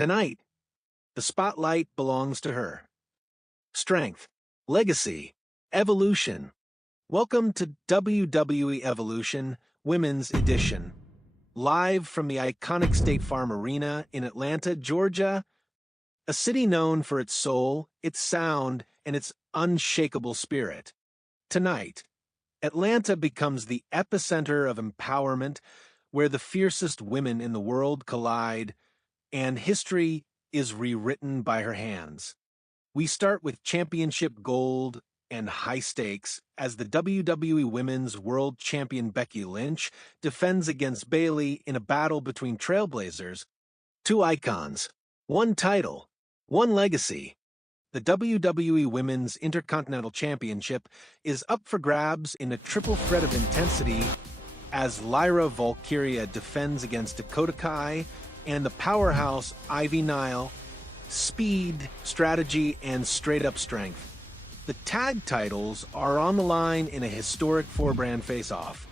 Tonight, the spotlight belongs to her. Strength, legacy, evolution. Welcome to WWE Evolution Women's Edition. Live from the iconic State Farm Arena in Atlanta, Georgia, a city known for its soul, its sound, and its unshakable spirit. Tonight, Atlanta becomes the epicenter of empowerment, where the fiercest women in the world collide, and history is rewritten by her hands. We start with championship gold and high stakes as the WWE Women's World Champion Becky Lynch defends against Bayley in a battle between trailblazers, two icons, one title, one legacy. The WWE Women's Intercontinental Championship is up for grabs in a triple threat of intensity as Lyra Valkyria defends against Dakota Kai and the powerhouse Ivy Nile. Speed, strategy, and straight-up strength. The tag titles are on the line in a historic four-brand face-off.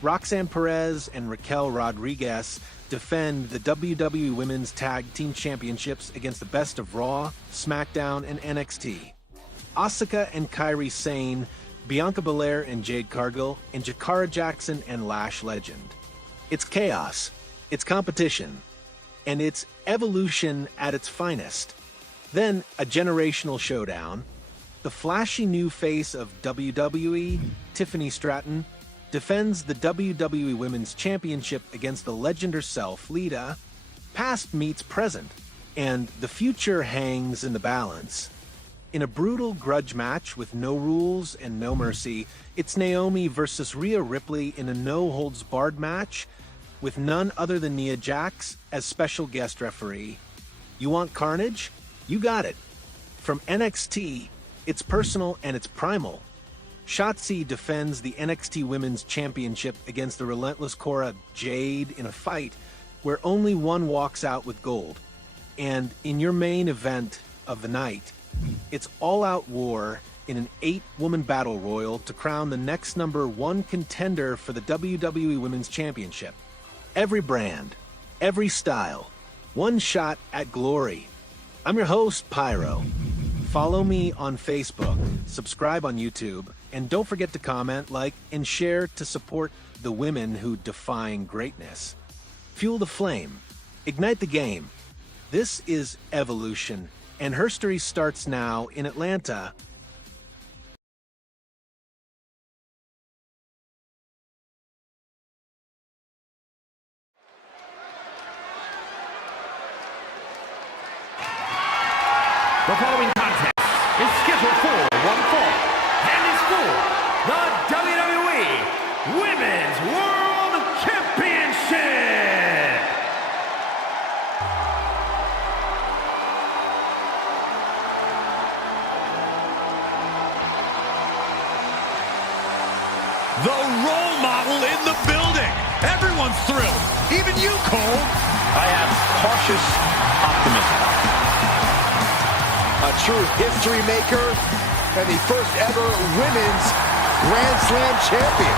Roxanne Perez and Raquel Rodriguez defend the WWE Women's Tag Team Championships against the best of Raw, SmackDown, and NXT. Asuka and Kairi Sane, Bianca Belair and Jade Cargill, and Jakara Jackson and Lash Legend. It's chaos, it's competition, and it's evolution at its finest. Then a generational showdown. The flashy new face of WWE, Tiffany Stratton, defends the WWE Women's Championship against the legend herself, Lita. Past meets present, and the future hangs in the balance. In a brutal grudge match with no rules and no mercy, it's Naomi versus Rhea Ripley in a no-holds-barred match with none other than Nia Jax as special guest referee. You want carnage? You got it. From NXT, it's personal and it's primal. Shotzi defends the NXT Women's Championship against the relentless Cora Jade in a fight where only one walks out with gold. And in your main event of the night, it's all-out war in an 8-woman battle royal to crown the next #1 contender for the WWE Women's Championship. Every brand, every style, one shot at glory. I'm your host, Pyro. Follow me on Facebook, subscribe on YouTube, and don't forget to comment, like, and share to support the women who define greatness. Fuel the flame. Ignite the game. This is Evolution, and Herstory starts now in Atlanta. The following contest is scheduled for one fall and is for the WWE Women's World Championship. The role model in the building. Everyone's thrilled. Even you, Cole. I have cautious optimism. A true history maker and the first ever women's Grand Slam champion.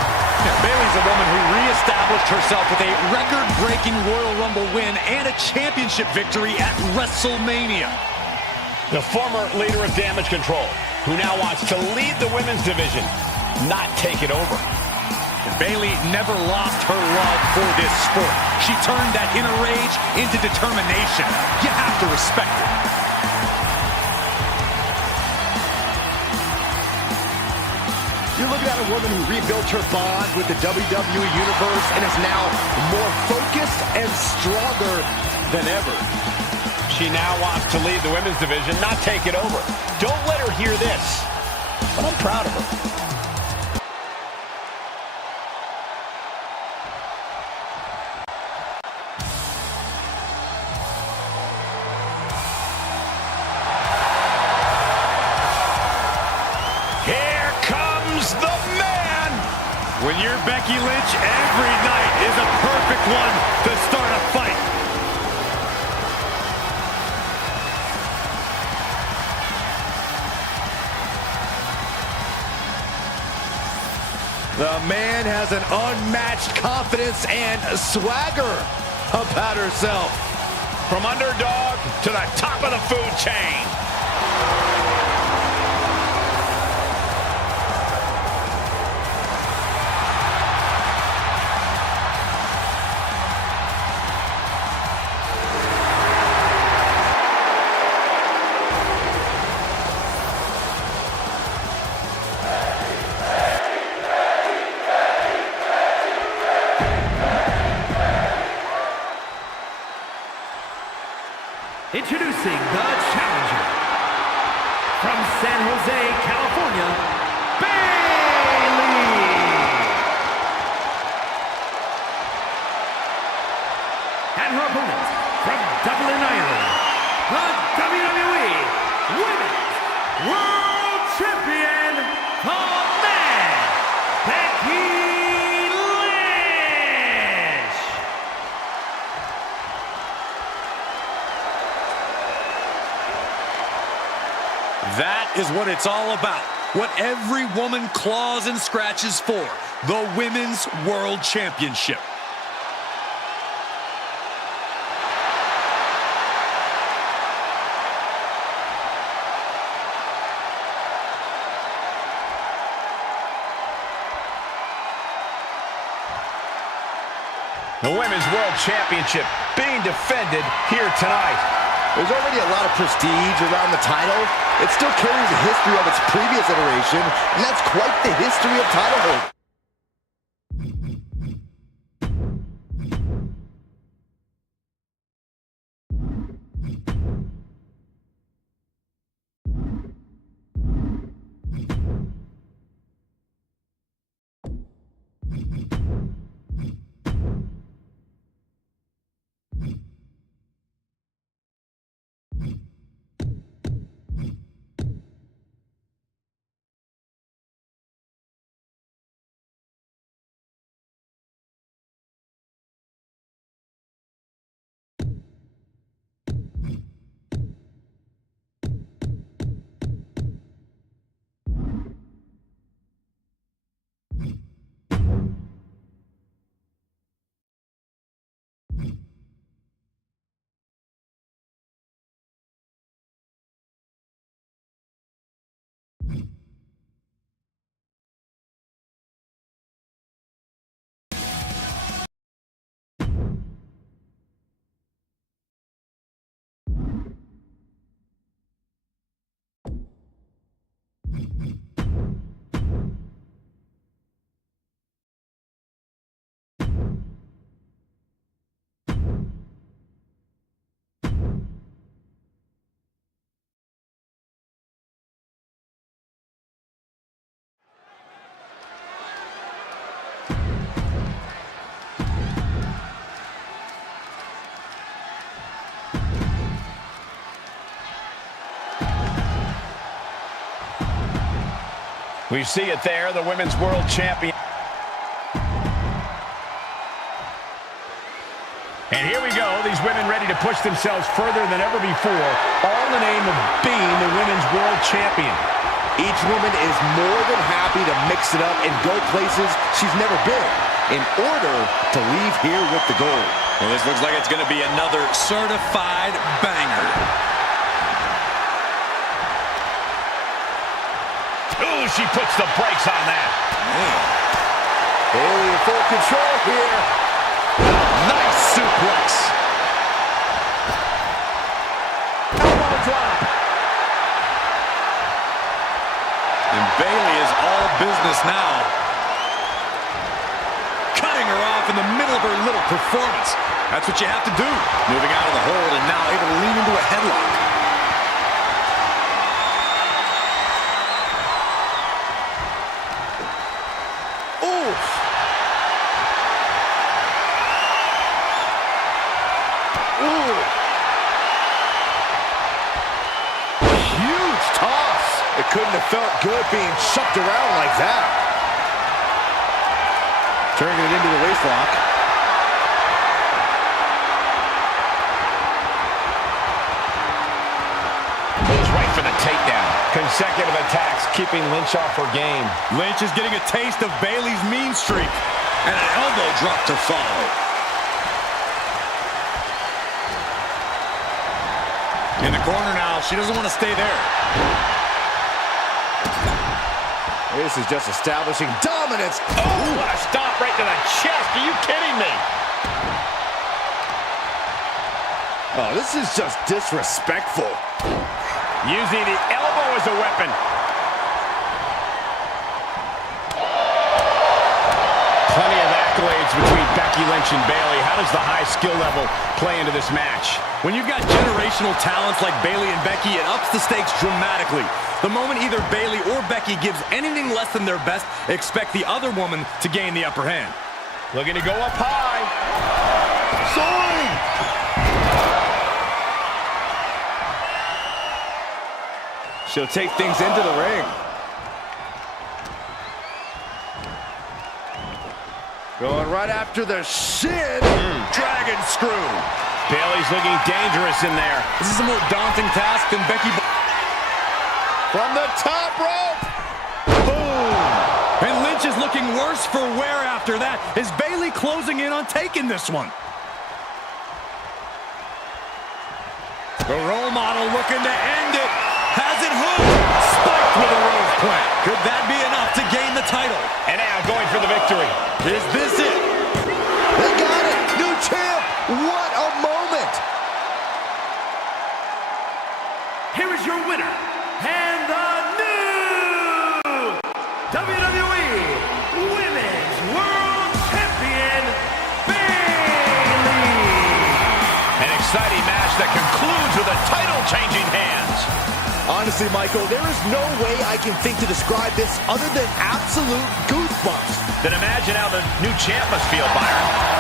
Bayley's a woman who reestablished herself with a record-breaking Royal Rumble win and a championship victory at WrestleMania. The former leader of Damage Control, who now wants to lead the women's division, not take it over. Bayley never lost her love for this sport. She turned that inner rage into determination. You have to respect it. You're looking at a woman who rebuilt her bond with the WWE Universe and is now more focused and stronger than ever. She now wants to lead the women's division, not take it over. Don't let her hear this, but I'm proud of her. When you're Becky Lynch, every night is a perfect one to start a fight. The man has an unmatched confidence and swagger about herself. From underdog to the top of the food chain. Introducing the challenger from San Jose, California, Bayley. And her opponent from Dublin, Ireland, the WWE Women's World Champion, the Man, Becky Lynch. That is what it's all about. What every woman claws and scratches for. The Women's World Championship. The Women's World Championship being defended here tonight. There's already a lot of prestige around the title. It still carries a history of its previous iteration, and that's quite the history of title holding. We see it there, the Women's World Champion. And here we go, these women ready to push themselves further than ever before, all in the name of being the Women's World Champion. Each woman is more than happy to mix it up and go places she's never been in order to leave here with the gold. Well, this looks like it's going to be another certified banger. Ooh, she puts the brakes on that. Bayley in full control here. Nice suplex. Elbow drop. And Bayley is all business now. Cutting her off in the middle of her little performance. That's what you have to do. Moving out of the hold and now able to lean into a headlock. Couldn't have felt good being chucked around like that. Turning it into the waistlock. Goes right for the takedown. Consecutive attacks keeping Lynch off her game. Lynch is getting a taste of Bayley's mean streak. And an elbow drop to follow. In the corner now. She doesn't want to stay there. This is just establishing dominance. Oh, what a stop right to the chest. Are you kidding me? Oh, this is just disrespectful. Using the elbow as a weapon. Plenty of accolades between Becky Lynch and Bayley. How does the high skill level play into this match? When you've got generational talents like Bayley and Becky, it ups the stakes dramatically. The moment either Bayley or Becky gives anything less than their best, expect the other woman to gain the upper hand. Looking to go up high. Soaring! She'll take things into the ring. Going right after the shin. Dragon screw. Bayley's looking dangerous in there. This is a more daunting task than Becky. From the top rope. Boom. And Lynch is looking worse for wear after that. Is Bayley closing in on taking this one? The role model looking to end it. Has it hooked. Spiked with a rose plant. Could that be enough to gain the title? And now going for the victory. Is this it? They got it. New champ. What a moment. Here is your winner, and the new WWE Women's World Champion, Bayley. An exciting match that concludes with a title-changing hands. Honestly, Michael, there is no way I can think to describe this other than absolute goosebumps. Then imagine how the new champ must feel, Byron.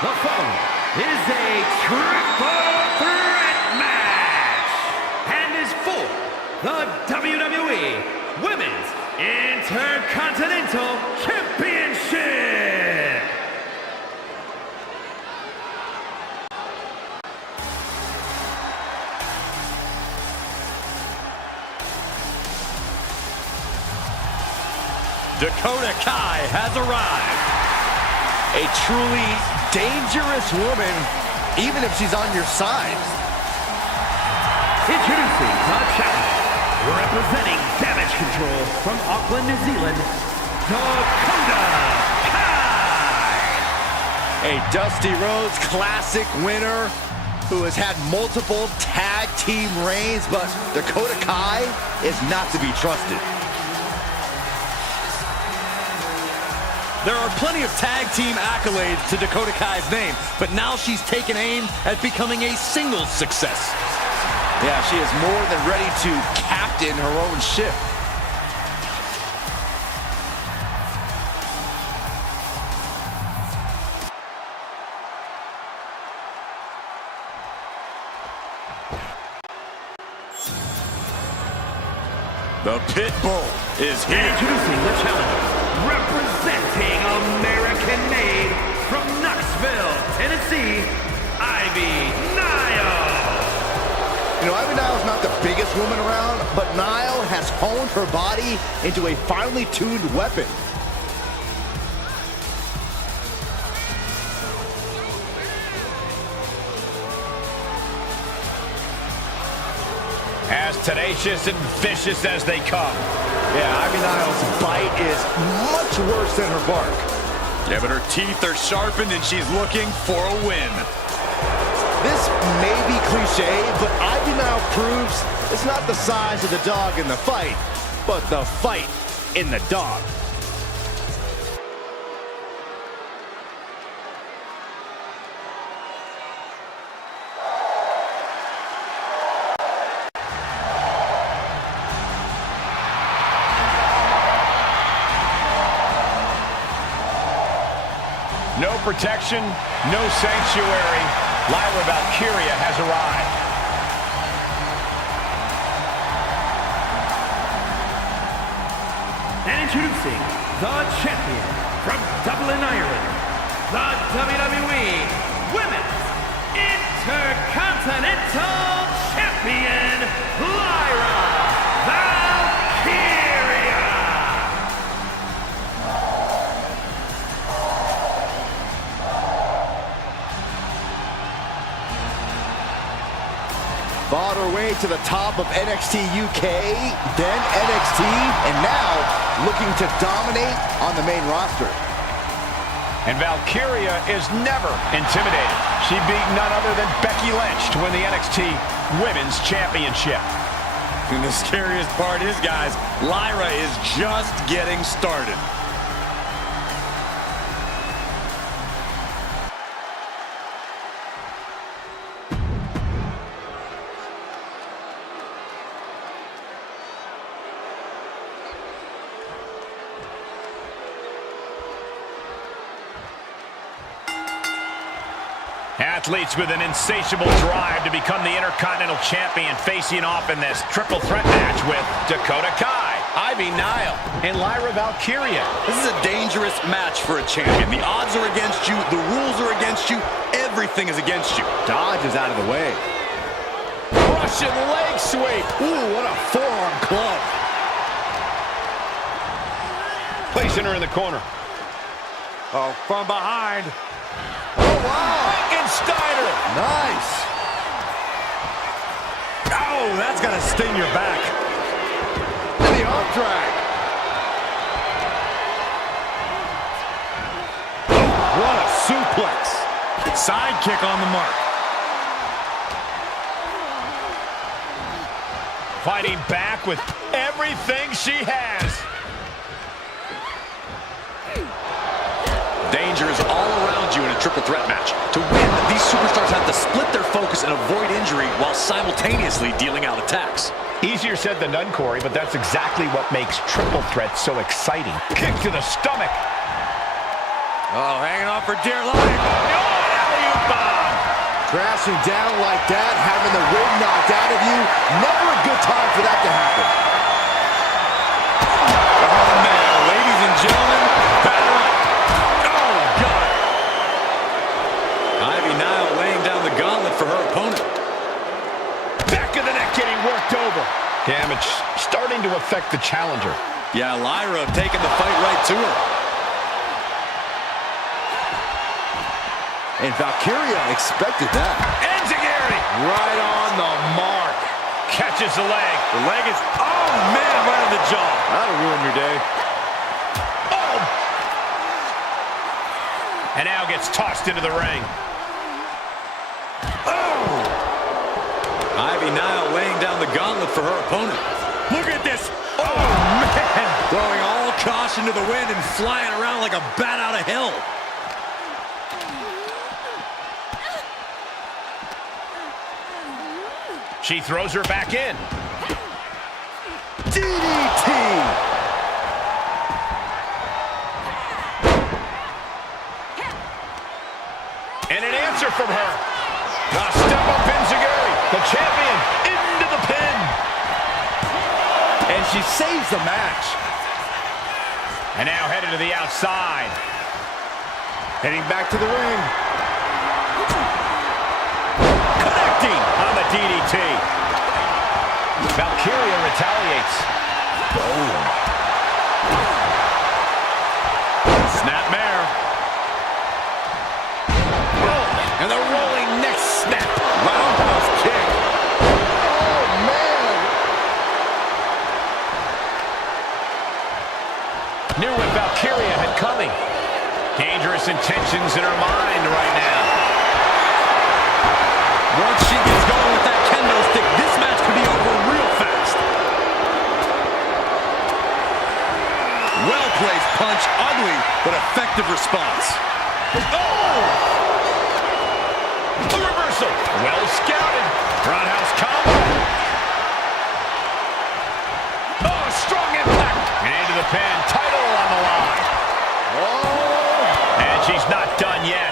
The following is a triple threat match and is for the WWE Women's Intercontinental Championship. Dakota Kai has arrived. A truly dangerous woman, even if she's on your side. Introducing the challenger, representing Damage Control from Auckland, New Zealand, Dakota Kai. A Dusty Rhodes Classic winner who has had multiple tag team reigns, but Dakota Kai is not to be trusted. There are plenty of tag team accolades to Dakota Kai's name, but now she's taken aim at becoming a singles success. Yeah, she is more than ready to captain her own ship. The Pit Bull is here. Introducing the challenger, representing American-made from Knoxville, Tennessee, Ivy Nile. You know, Ivy Nile's not the biggest woman around, but Nile has honed her body into a finely tuned weapon. As tenacious and vicious as they come. Yeah, Ivy Nile's bite is much worse than her bark. Yeah, but her teeth are sharpened and she's looking for a win. This may be cliche, but Ivy Nile proves it's not the size of the dog in the fight, but the fight in the dog. protection, no sanctuary. Lyra Valkyria has arrived. And introducing the champion from Dublin, Ireland, the WWE Women's Intercontinental Champion, Lyra Valkyria. Fought her way to the top of NXT UK, then NXT, and now looking to dominate on the main roster. And Valkyria is never intimidated. She beat none other than Becky Lynch to win the NXT Women's Championship. And the scariest part is, guys, Lyra is just getting started. Athletes with an insatiable drive to become the Intercontinental Champion facing off in this triple threat match with Dakota Kai, Ivy Nile, and Lyra Valkyria. This is a dangerous match for a champion. The odds are against you. The rules are against you. Everything is against you. Dodge is out of the way. Russian leg sweep. Ooh, what a forearm club. Placing her in the corner. Oh, from behind. Oh, wow. Steiner. Nice. Oh, that's got to sting your back. And the arm drag. What a suplex. Side kick on the mark. Fighting back with everything she has. Danger is all around you in a triple threat match. To win, these superstars have to split their focus and avoid injury while simultaneously dealing out attacks. Easier said than done, Corey, but that's exactly what makes triple threats so exciting. Kick to the stomach. Oh, hanging on for dear life. Oh, alley-oop bomb. Crashing down like that, having the wind knocked out of you, never a good time for that to happen. Oh, man, ladies and gentlemen, battle up. Oh, God. Ivy Nile laying down the gauntlet for her opponent. Back of the neck getting worked over. Damage starting to affect the challenger. Yeah, Lyra taking the fight right to her. And Valkyria expected that. Enziguri. Right on the mark. Catches the leg. The leg is, oh, man, right on the jaw. That'll ruin your day. Oh! And now gets tossed into the ring. Oh! Ivy Nile laying down the gauntlet for her opponent. Look at this. Oh, man. Throwing all caution to the wind and flying around like a bat out of hell. She throws her back in. DDT. And an answer from her. A step up Enziguri. The champion into the pin. And she saves the match. And now headed to the outside. Heading back to the ring. Connecting on the DDT. Valkyria retaliates. Boom. Snapmare. Oh, and the rolling neck snap. Roundhouse kick. Oh, man. Knew what Valkyria had coming. Dangerous intentions in her mind right now. Once she gets going with that kendo stick, this match could be over real fast. Well-placed punch, ugly, but effective response. Oh! A reversal. Well scouted. Roundhouse combo. Oh, strong impact. And into the pin. Title on the line. Oh. And she's not done yet.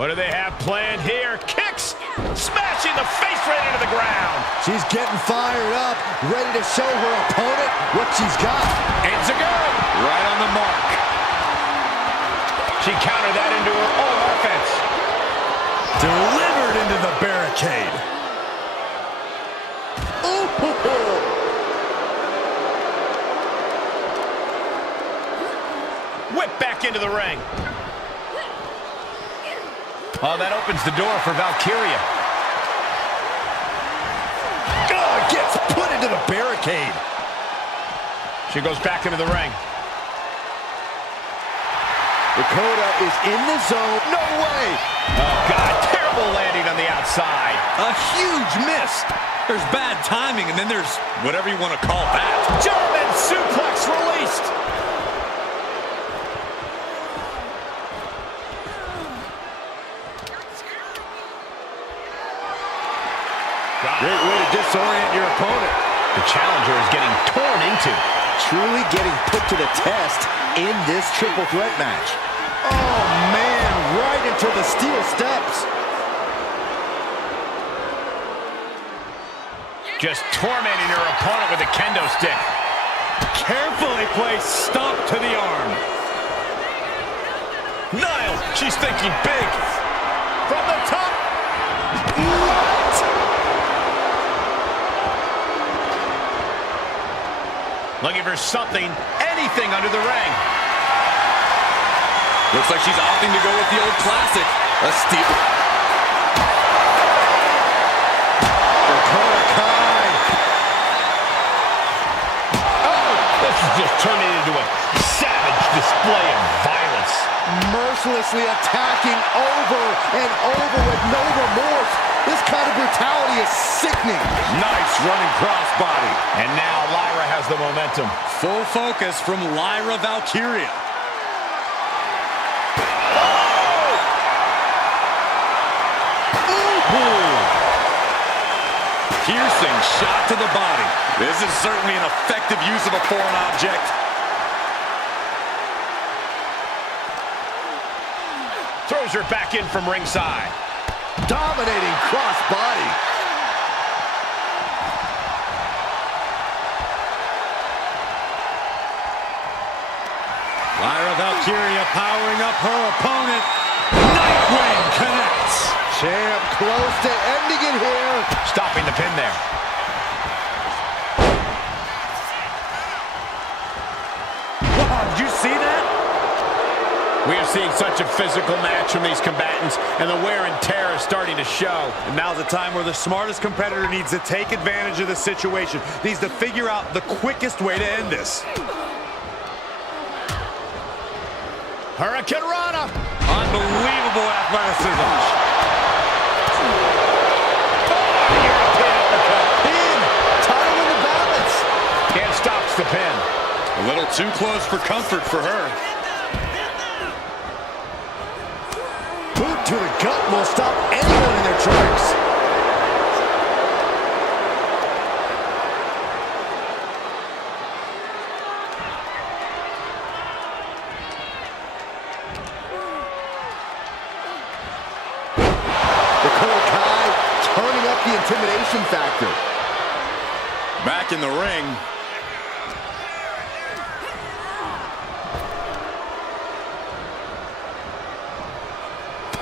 What do they have planned here? Kicks! Smashing the face right into the ground. She's getting fired up, ready to show her opponent what she's got. And to go. Right on the mark. She countered that into her own offense. Delivered into the barricade. Whip back into the ring. Oh, that opens the door for Valkyria. Oh, gets put into the barricade. She goes back into the ring. Dakota is in the zone. No way. Oh, God. Terrible landing on the outside. A huge miss. There's bad timing, and then there's whatever you want to call that. German suplex released. Great way to disorient your opponent. The challenger is getting torn into. Truly getting put to the test in this triple threat match. Oh, man, right into the steel steps. Just tormenting her opponent with a kendo stick. Carefully placed stomp to the arm. Niall, she's thinking big. From the top. Looking for something, anything under the ring. Looks like she's opting to go with the old classic, a steal. Dakota Kai. Oh, this is just turning into a savage display of violence. Mercilessly attacking over and over with no remorse. This kind of brutality is sickening. Nice running crossbody. And now Lyra has the momentum. Full focus from Lyra Valkyria. Piercing shot to the body. This is certainly an effective use of a foreign object. Throws her back in from ringside. Dominating crossbody. Lyra Valkyria powering up her opponent. Nightwing connects. Champ close to ending it here. Stopping the pin there. Wow, did you see that? We are seeing such a physical match from these combatants, and the wear and tear is starting to show. And now's the time where the smartest competitor needs to take advantage of the situation. Needs to figure out the quickest way to end this. Hurricane Rana. Unbelievable athleticism. Pin. Title in the balance. And stops the pin. A little too close for comfort for her. Boot to the gut will stop anyone in their tracks. Dakota Kai turning up the intimidation factor. Back in the ring.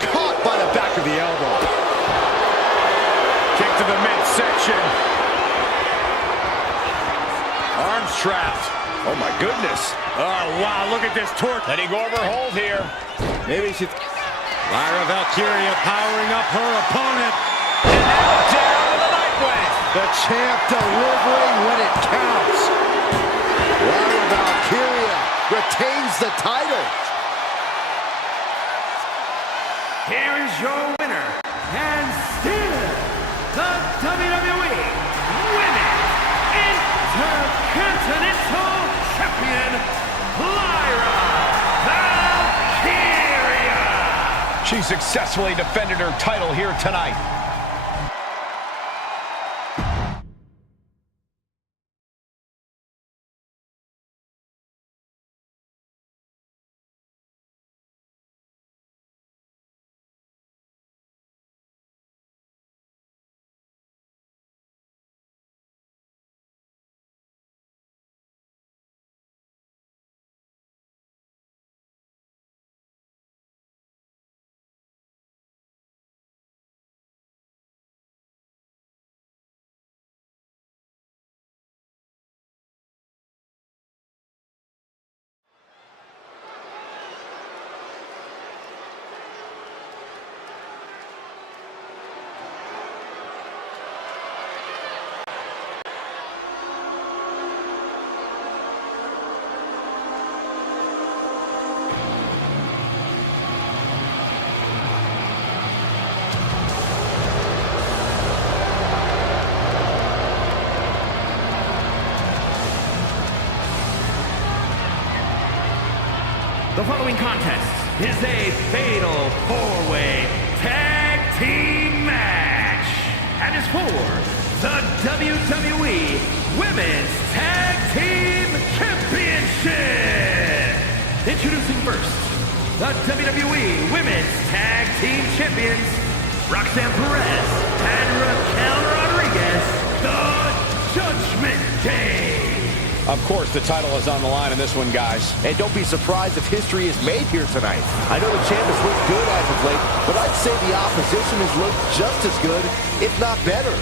Caught by the back of the elbow. Kick to the midsection. Arms trapped. Oh my goodness. Oh, wow, look at this torque. Letting go of her hold here. Maybe she... Lyra Valkyria powering up her opponent. And now down to the Nightwing. The champ delivering when it counts. Lyra Valkyria retains the title. Here is your winner, and still the WWE Women's Intercontinental Champion, Lyra Valkyria. She successfully defended her title here tonight. The following contest is a fatal four-way tag team match and is for the WWE Women's Tag Team Championship. Introducing first, the WWE Women's Tag Team Champions, Roxanne Perez and Raquel Rodriguez, the Judgment Day. Of course, the title is on the line in this one, guys. And don't be surprised if history is made here tonight. I know the champ has looked good as of late, but I'd say the opposition has looked just as good, if not better.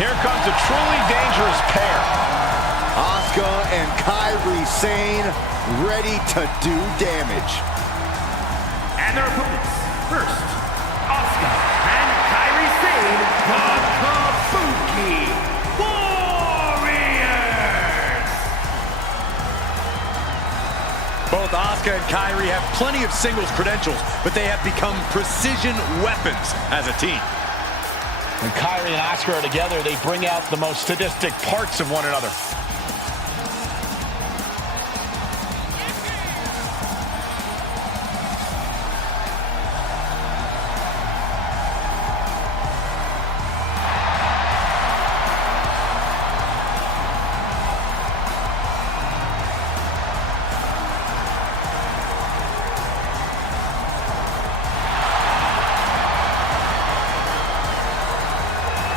Here comes a truly dangerous pair. Asuka and Kairi Sane ready to do damage. And their opponents, first, Asuka and Kairi Sane, the Kabuki Warriors. Both Asuka and Kairi have plenty of singles credentials, but they have become precision weapons as a team. When Kairi and Asuka are together, they bring out the most sadistic parts of one another.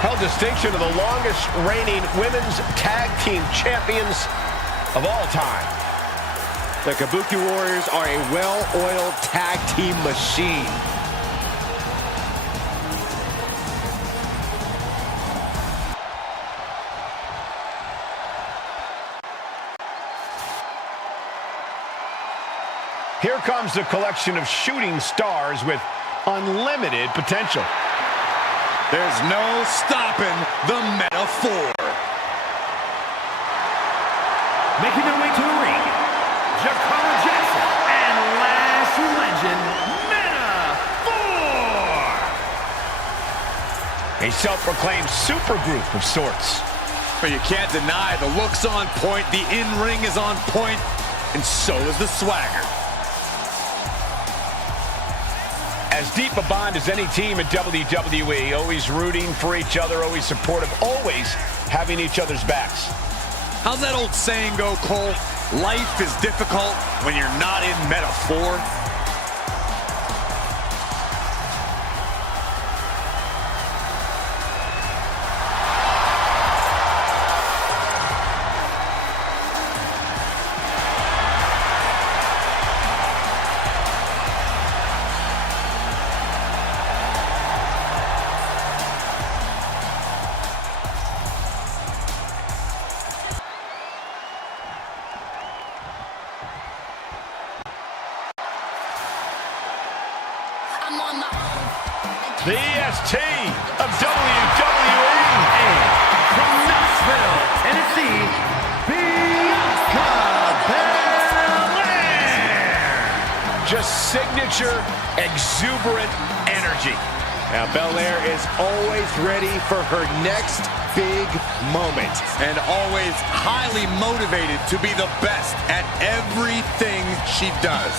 Held distinction of the longest reigning women's tag team champions of all time. The Kabuki Warriors are a well-oiled tag team machine. Here comes the collection of shooting stars with unlimited potential. There's no stopping the metaphor. Making their way to the ring, Jakara Jackson and Last Legend, Meta 4. A self-proclaimed supergroup of sorts. But you can't deny the looks on point, the in-ring is on point, and so is the swagger. As deep a bond as any team in WWE, always rooting for each other, always supportive, always having each other's backs. How's that old saying go, Cole? Life is difficult when you're not in metaphor. The EST of WWE. And from Knoxville, Tennessee, Bianca Belair. Just signature, exuberant energy. Now, Belair is always ready for her next big moment. And always highly motivated to be the best at everything she does.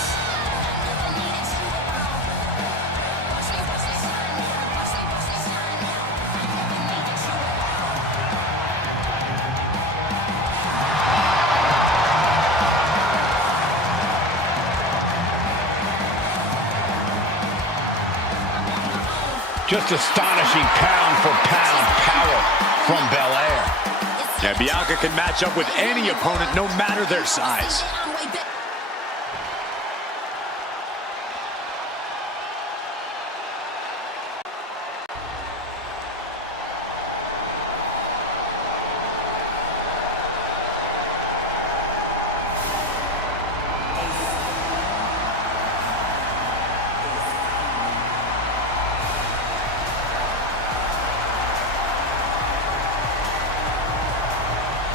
Just astonishing pound-for-pound power from Belair. Yeah, Bianca can match up with any opponent, no matter their size.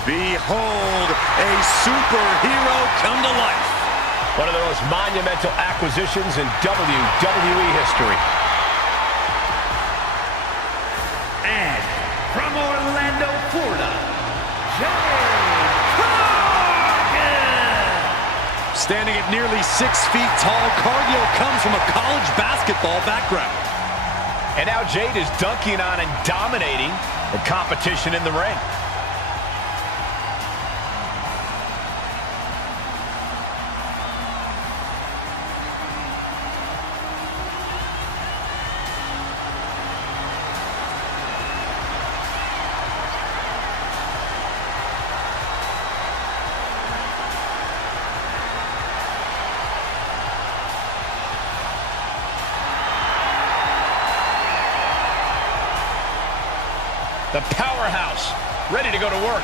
Behold, a superhero come to life. One of the most monumental acquisitions in WWE history. And from Orlando, Florida, Jay. Standing at nearly 6 feet tall, Cargill comes from a college basketball background. And now Jade is dunking on and dominating the competition in the ring. The powerhouse, ready to go to work.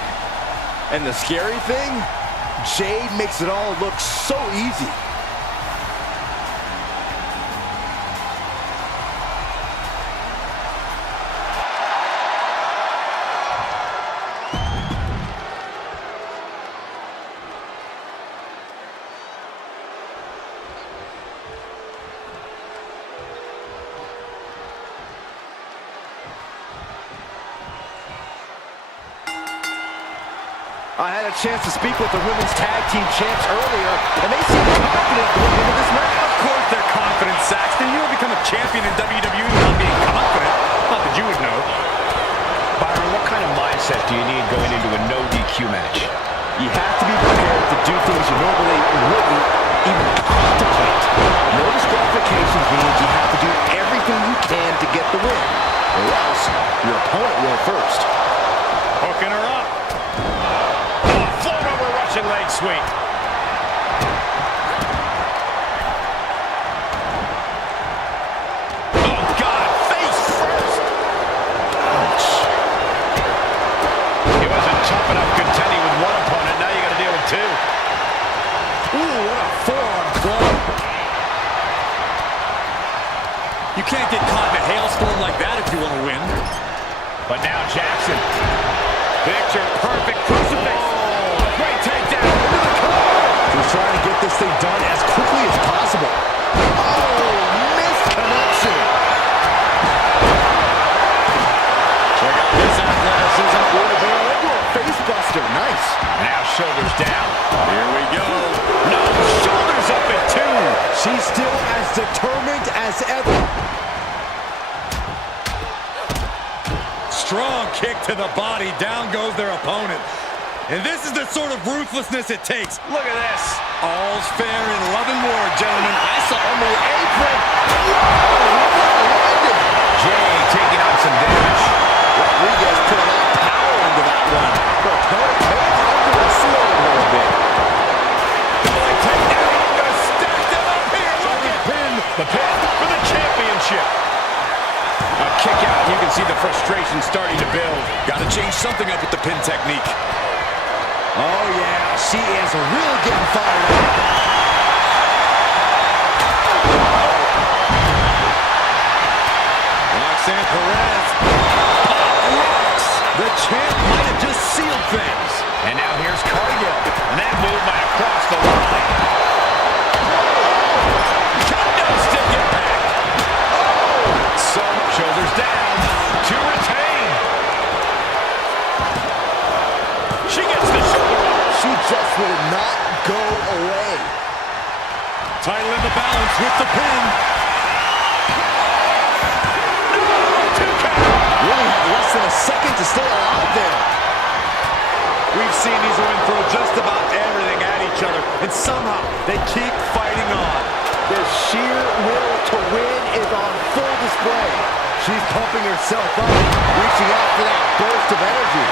And the scary thing, Jade makes it all look so easy. I had a chance to speak with the women's tag team champs earlier, and they seem confident going into this match. Of course they're confident, Saxton. You don't become a champion in WWE without being confident. Not that you would know. Byron, what kind of mindset do you need going into a no DQ match? You have to be prepared to do things you normally wouldn't even contemplate. No disqualifications means you have to do everything you can to get the win, or else your opponent will first. Hooking her up. Float over Russian leg sweep. Oh, God, face first. Ouch. He wasn't tough enough contending with one opponent. Now you got to deal with two. Ooh, what a forearm club. You can't get caught in a hailstorm like that if you want to win. But now Jackson. Picture perfect crucifix. Great takedown. He's trying to get this thing done as quickly as possible. Oh, missed connection. Check out this athleticism. Into a face buster. Nice. Now shoulders down. Here we go. No, shoulders up at two. She's still as determined as ever. Strong kick to the body. Down goes their opponent. And this is the sort of ruthlessness it takes. Look at this. All's fair in love and war, gentlemen. I saw On the apron. Jay taking on some damage. Rodriguez put a lot of power into that one. Her opponent may have underestimated her a bit. Double takedown. Gonna stack them up here. Look at pin. The pin for the championship. A kick out. You can see the frustration starting to build. got to change something up with the pin technique. Oh, yeah. She is really getting fired up. Roxanne Perez. Pop rocks. The champ might have just sealed things. And now here's Cargill. And that move might have crossed the line. Kendo stick impact. So, shoulders down to retain. She gets the shoulder up. She just will not go away. Title in the balance with the pin. Really had less than a second to stay alive there. We've seen these women throw just about everything at each other, and somehow they keep fighting on. The sheer will to win is on full display. She's pumping herself up, reaching out for that burst of energy.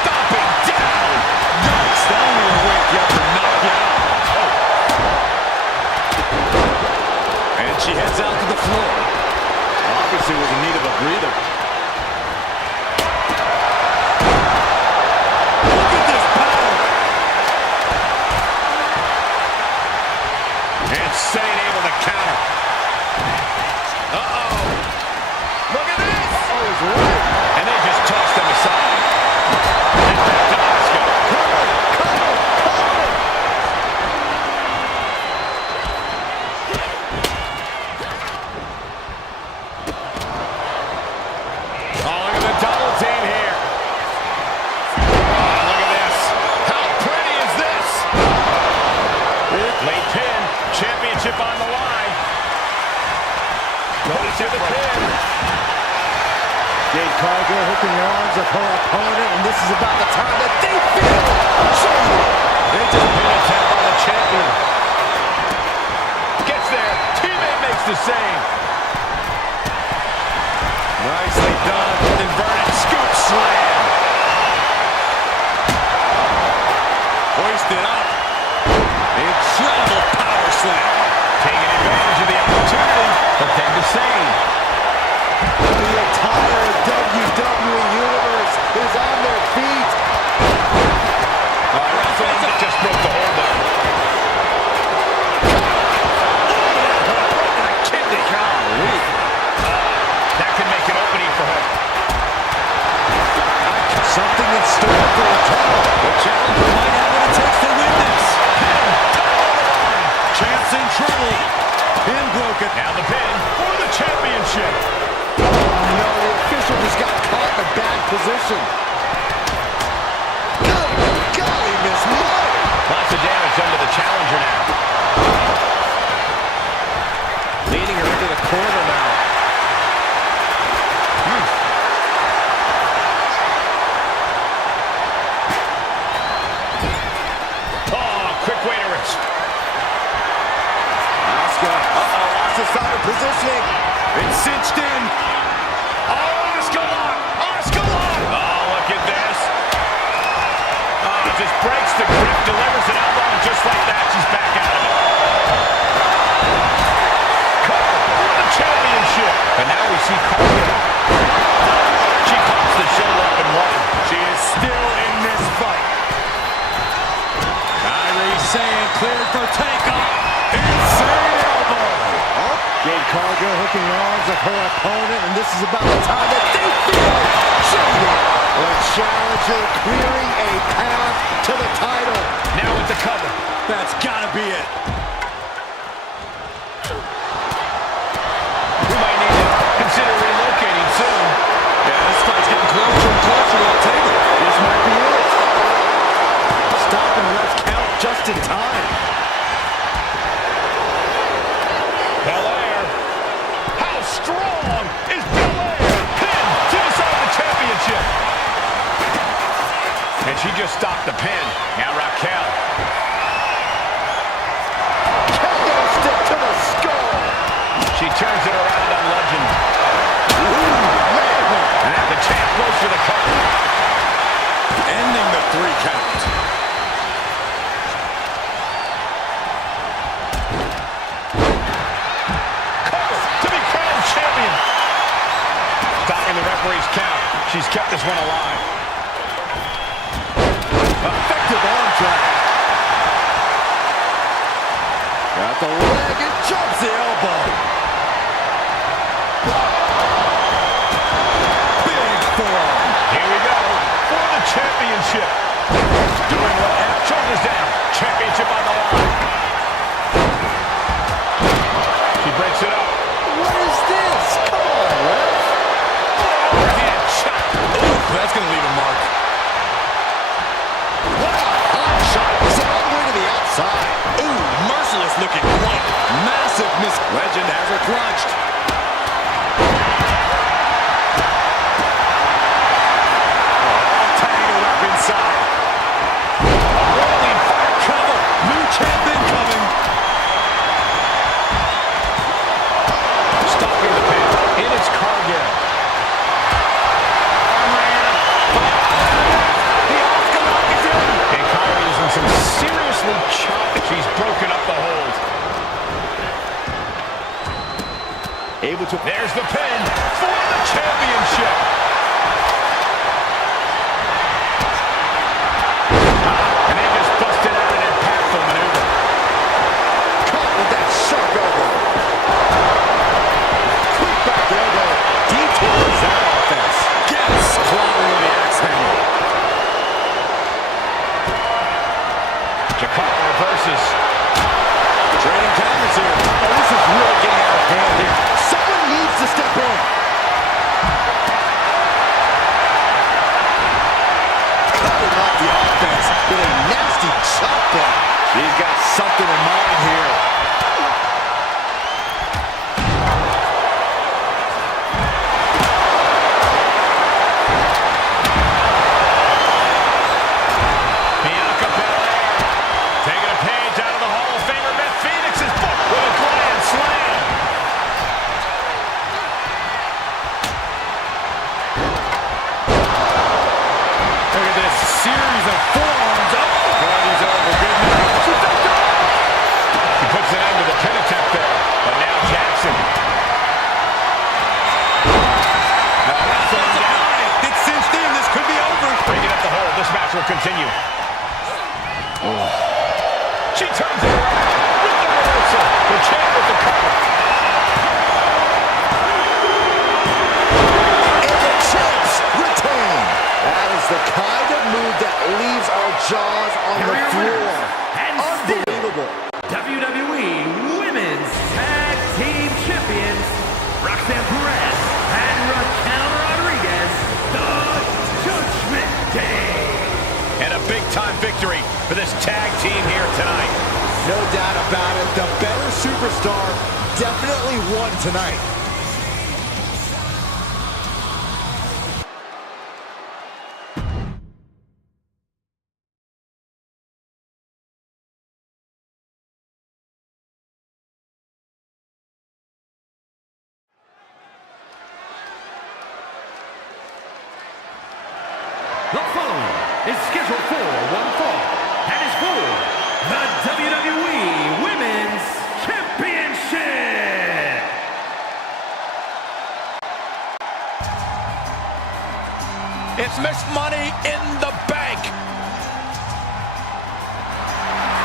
Stomping down. Yikes, that only will wake you up and knock you out. And she heads out to the floor. Obviously was in need of a breather. Look at this power. And Sane able to counter. Uh-oh. Look at this. Oh, he's right. And they just tossed him aside. And to the pin. Jade Cargill hooking arms of her opponent, and this is about the time that they feel. Into the pin attempt by the champion. Gets there. Teammate makes the save. Nicely done. Inverted scoop slam. Hoisted up. Incredible power slam. Taking advantage of the opportunity, but then the save. The entire WWE Universe is on their feet. Wrestling just broke the hold up. Kidney. Golly. That could make an opening for her. Something in store for the title. The challenger might have what it takes to win this. Champ's in trouble. Pin broken. Now the pin for the championship. No, the official just got caught in a bad position. Good golly, Miss Murray. Lots of damage done to the challenger now. Leading her into the corner now. Oh, quick way to rest. Asuka, lost his side of positioning. It's cinched in. Oh, Asuka lock. Asuka lock. Oh, look at this. Oh, just breaks the grip, delivers an elbow, and just like that, she's back out of it. Cover for the championship. And now we see Cargill. She pops the shoulder up and one. She is still in this fight. Kyrie saying cleared for takeoff. Insane elbow. Jade Cargill hooking arms of her opponent, and this is about the time that they feel. The challenger clearing a path to the title. Now with the cover. That's gotta be it. We might need to consider relocating soon. Yeah, this fight's getting closer and closer to the table. This might be it. Stopping the ref's count just in time. Belair. How strong is Belair? Pin to decide the championship. And she just stopped the pin. Now Raquel. Kendo stick to the skull. She turns it around on Legend. Man. And the champ goes for the cover. Ending the 3 count. Cover to be crowned champion. Stopping the referee's count. She's kept this one alive. Effective arm drag. Got the leg and jumps the elbow. Big forearm. Here we go for the championship. Doing what? Shoulders down. Championship on the line. She breaks it up. What is this? Come on, ref. Overhand shot. Ooh, that's gonna leave a mark. Hot shot. Sent all the way to the outside. Ooh, merciless looking right. Massive miss. Legend has her crunched. Tangled up inside. Rolling fire cover. New champ incoming. Stopping the pin. In its Cargill. The Asuka lock is in. And Kyrie is in some seriously choppy. She's broken up the hold. Able to. There's the pin for the championship. And they just busted out an impactful maneuver. Caught with that sharp elbow. Quick back elbow. Details that offense. Gets clobbering with the axe handle. Jakar reverses. Trading counters here. Oh, this is really getting out of hand here. Someone needs to step in. Roxanne Perez and Raquel Rodriguez, the Judgment Day. And a big-time victory for this tag team here tonight. No doubt about it. The better superstar definitely won tonight. The following is scheduled for one fall, and is for the WWE Women's Championship. It's Miss Money in the Bank.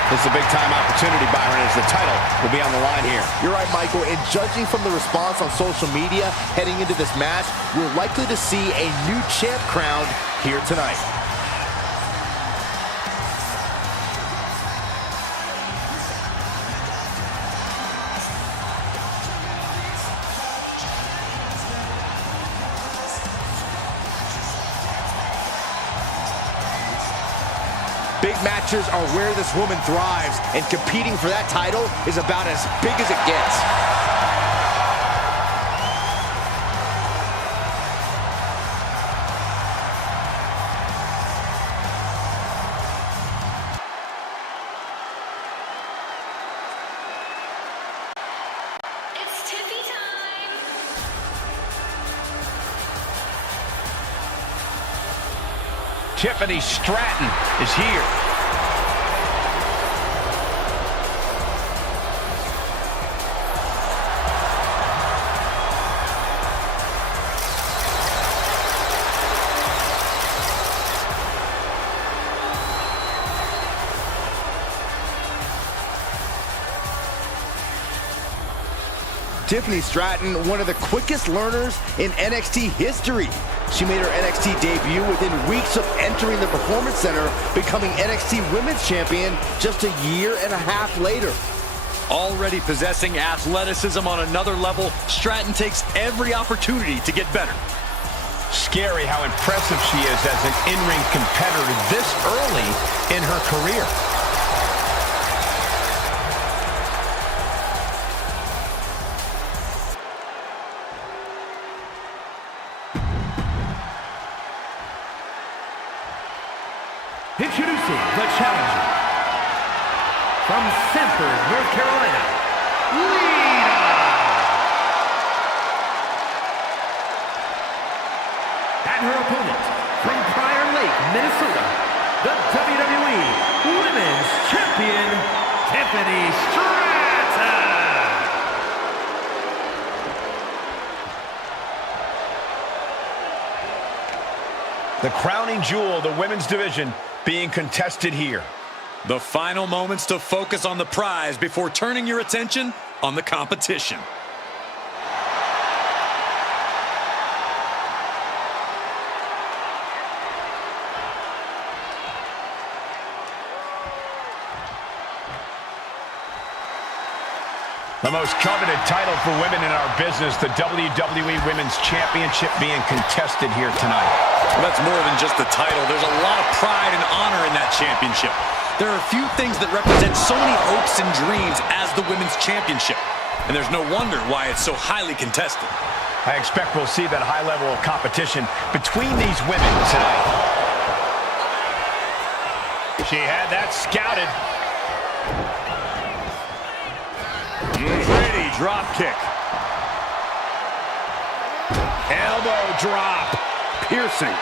This is a big-time opportunity, Byron, as the title will be on the line here. You're right, Michael, and judging from the response on social media heading into this match, we're likely to see a new champ crowned here tonight. Big matches are where this woman thrives, and competing for that title is about as big as it gets. It's Tiffy time! Tiffany Stratton is here. Tiffany Stratton, one of the quickest learners in NXT history. She made her NXT debut within weeks of entering the Performance Center, becoming NXT Women's Champion just a year and a half later. Already possessing athleticism on another level, Stratton takes every opportunity to get better. Scary how impressive she is as an in-ring competitor this early in her career. Introducing the challenger from Sanford, North Carolina, Lita. And her opponent from Prior Lake, Minnesota, the WWE Women's Champion, Tiffany Stratton. The crowning jewel of the women's division being contested here. The final moments to focus on the prize before turning your attention on the competition. The most coveted title for women in our business, the WWE Women's Championship being contested here tonight. Well, that's more than just the title. There's a lot of pride and honor in that championship. There are a few things that represent so many hopes and dreams as the Women's Championship. And there's no wonder why it's so highly contested. I expect we'll see that high level of competition between these women tonight. She had that scouted. Pretty drop kick. Elbow drop. Piercing.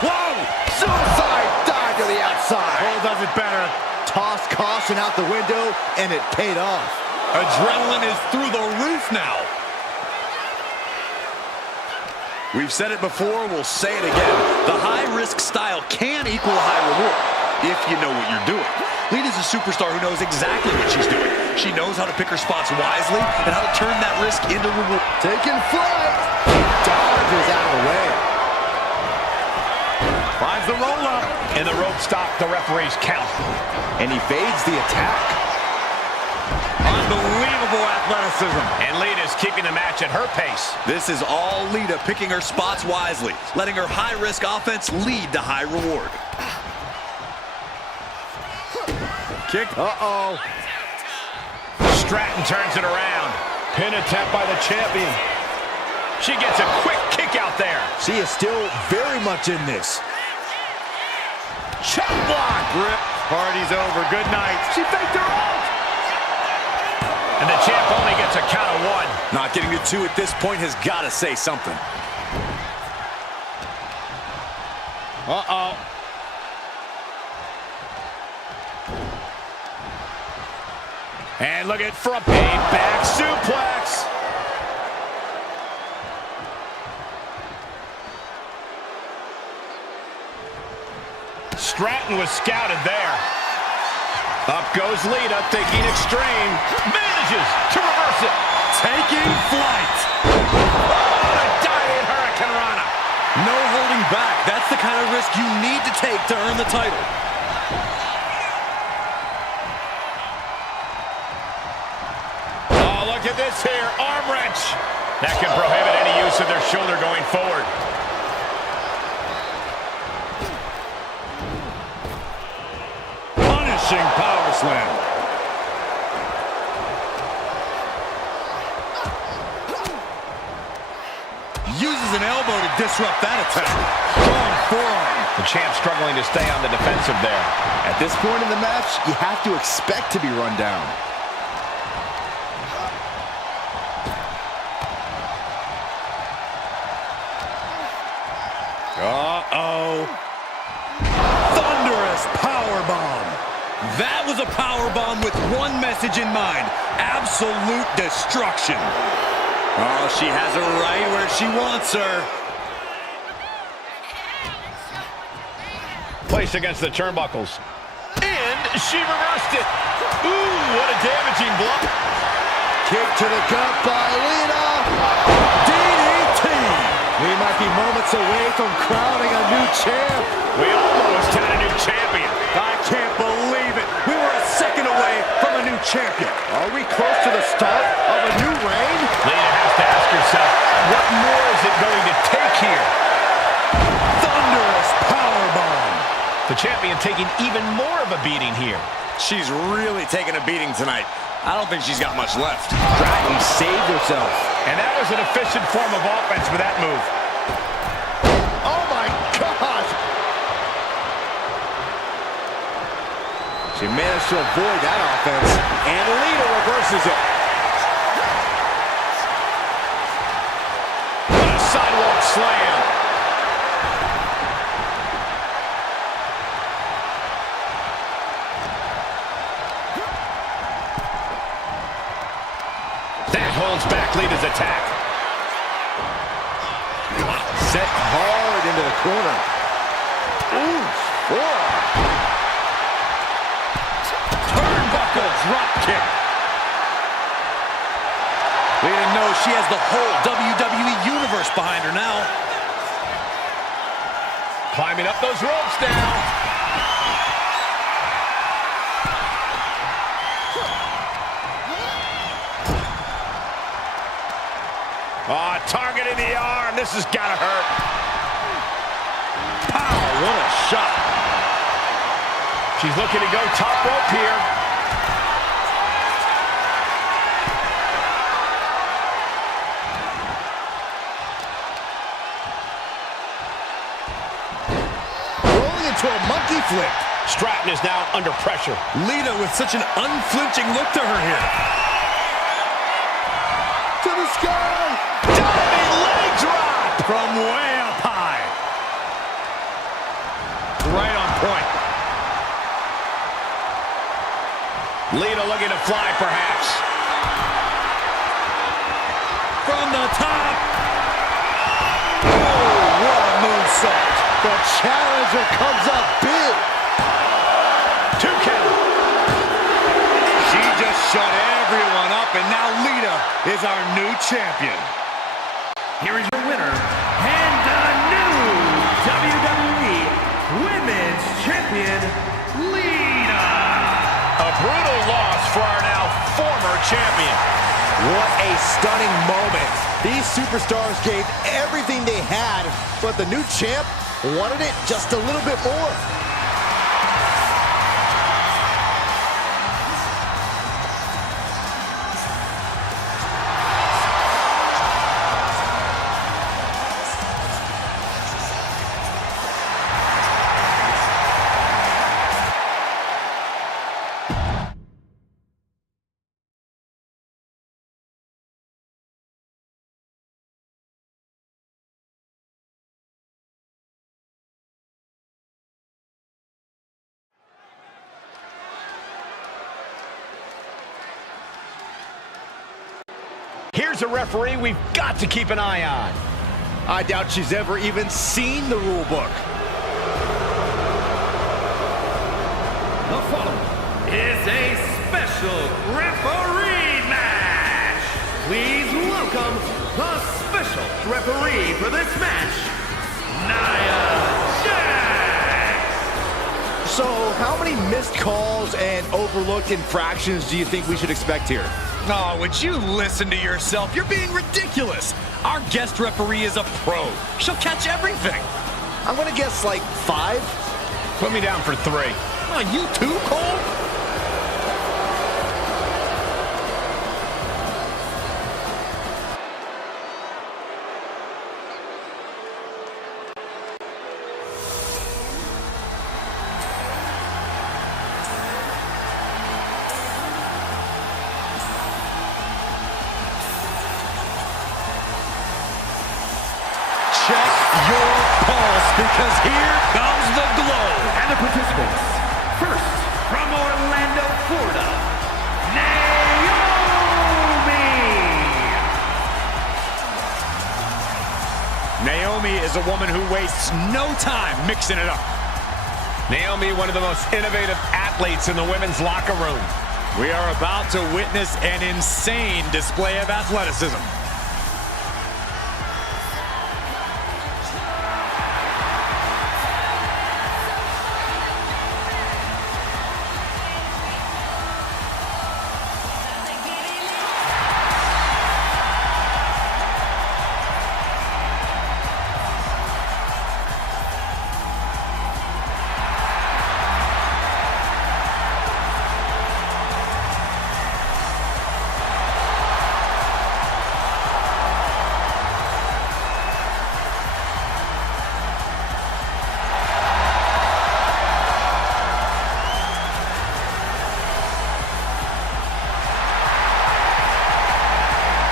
Whoa! Suicide dive to the outside. Cole does it better. Tossed caution out the window, and it paid off. Adrenaline is through the roof now. We've said it before, we'll say it again. The high-risk style can equal high reward if you know what you're doing. Lita's a superstar who knows exactly what she's doing. She knows how to pick her spots wisely and how to turn that risk into reward. Taking flight. Dodges out of the way. Finds the roll-up. And the rope stopped the referee's count. And he fades the attack. Unbelievable unbelievable athleticism. And Lita's keeping the match at her pace. This is all Lita, picking her spots wisely, letting her high-risk offense lead to high reward. Kick. Uh-oh. Stratton turns it around. Pin attempt by the champion. She gets a quick kick out there. She is still very much in this. Chop block. Rip. Party's over. Good night. She faked her out. And the champ only gets a count of 1. Not getting to 2 at this point has got to say something. Uh-oh. And look at from a back suplex. Stratton was scouted there. Up goes Lita, thinking extreme. Manages to reverse it. Taking flight. Oh, a diving Hurricane Rana. No holding back. That's the kind of risk you need to take to earn the title. Oh, look at this here. Arm wrench. That can prohibit any use of their shoulder going forward. Power slam. Uses an elbow to disrupt that attack. Strong forearm. The champ struggling to stay on the defensive there. At this point in the match, you have to expect to be run down. Uh-oh. Thunderous powerbomb. That was a powerbomb with one message in mind. Absolute destruction. Oh, she has her right where she wants her. Placed against the turnbuckles. And she reversed it. Ooh, what a damaging blow. Kick to the gut by Lita. DDT. We might be moments away from crowning a new champ. We almost had a new champion. I can't believe it. We were a second away from a new champion. Are we close to the start of a new reign? Lita has to ask herself, what more is it going to take here? Thunderous powerbomb. The champion taking even more of a beating here. She's really taking a beating tonight. I don't think she's got much left. Stratton saved herself. And that was an efficient form of offense with that move. Oh my gosh! She managed to avoid that offense, and Lita reverses it. What a sidewalk slam. That holds back Lita's attack. Set hard into the corner. Ooh, forearm. Turnbuckle drop kick. Lita knows she has the whole WWE Universe behind her now. Climbing up those ropes now. Oh, targeting the arm. This has got to hurt. Pow, what a shot. She's looking to go top rope here. Rolling into a monkey flip. Stratton is now under pressure. Lita with such an unflinching look to her here. To the sky. Diving leg drop From way up high. Right on point. Lita looking to fly, perhaps. From the top. Oh, what a moonsault. The challenger comes up big. 2 count. She just shut everyone up, and now Lita is our new champion. Here is your winner, and the new WWE Women's Champion, Lita. A brutal loss for our now former champion. What a stunning moment. These superstars gave everything they had, but the new champ wanted it just a little bit more. Here's a referee we've got to keep an eye on. I doubt she's ever even seen the rule book. The following is a special referee match. Please welcome the special referee for this match, Nia Jax. So, how many missed calls and overlooked infractions do you think we should expect here? Oh, would you listen to yourself? You're being ridiculous. Our guest referee is a pro. She'll catch everything. I'm gonna guess like 5. Put me down for 3. Oh, you too, Cole? Check your pulse, because here comes the glow. And the participants, first from Orlando, Florida, Naomi. Naomi is a woman who wastes no time mixing it up. Naomi, one of the most innovative athletes in the women's locker room. We are about to witness an insane display of athleticism.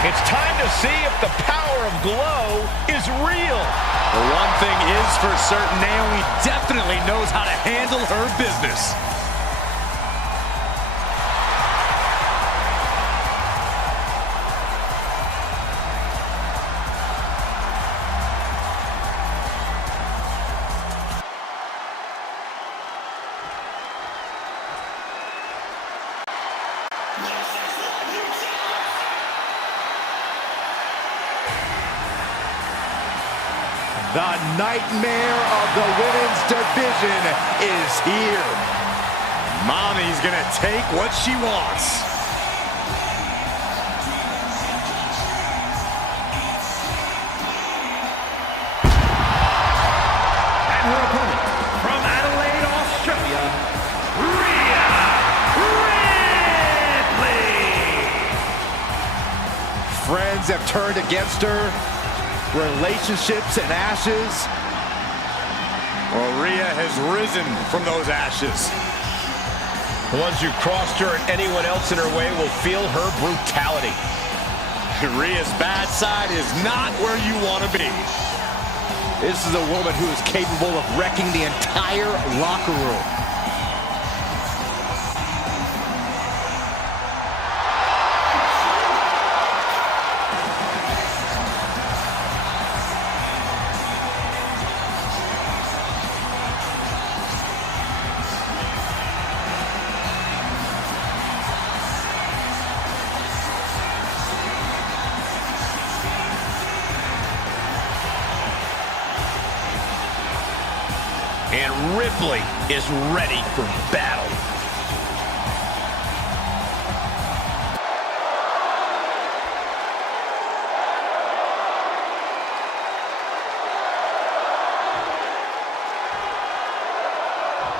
It's time to see if the power of glow is real. The one thing is for certain, Naomi definitely knows how to handle her business. The nightmare of the women's division is here. Mommy's gonna take what she wants. And her opponent, from Adelaide, Australia, Rhea Ripley. Friends have turned against her. Relationships in ashes. Well, Rhea has risen from those ashes. Once you crossed her, and anyone else in her way will feel her brutality. Rhea's bad side is not where you want to be. This is a woman who is capable of wrecking the entire locker room. And Ripley is ready for battle.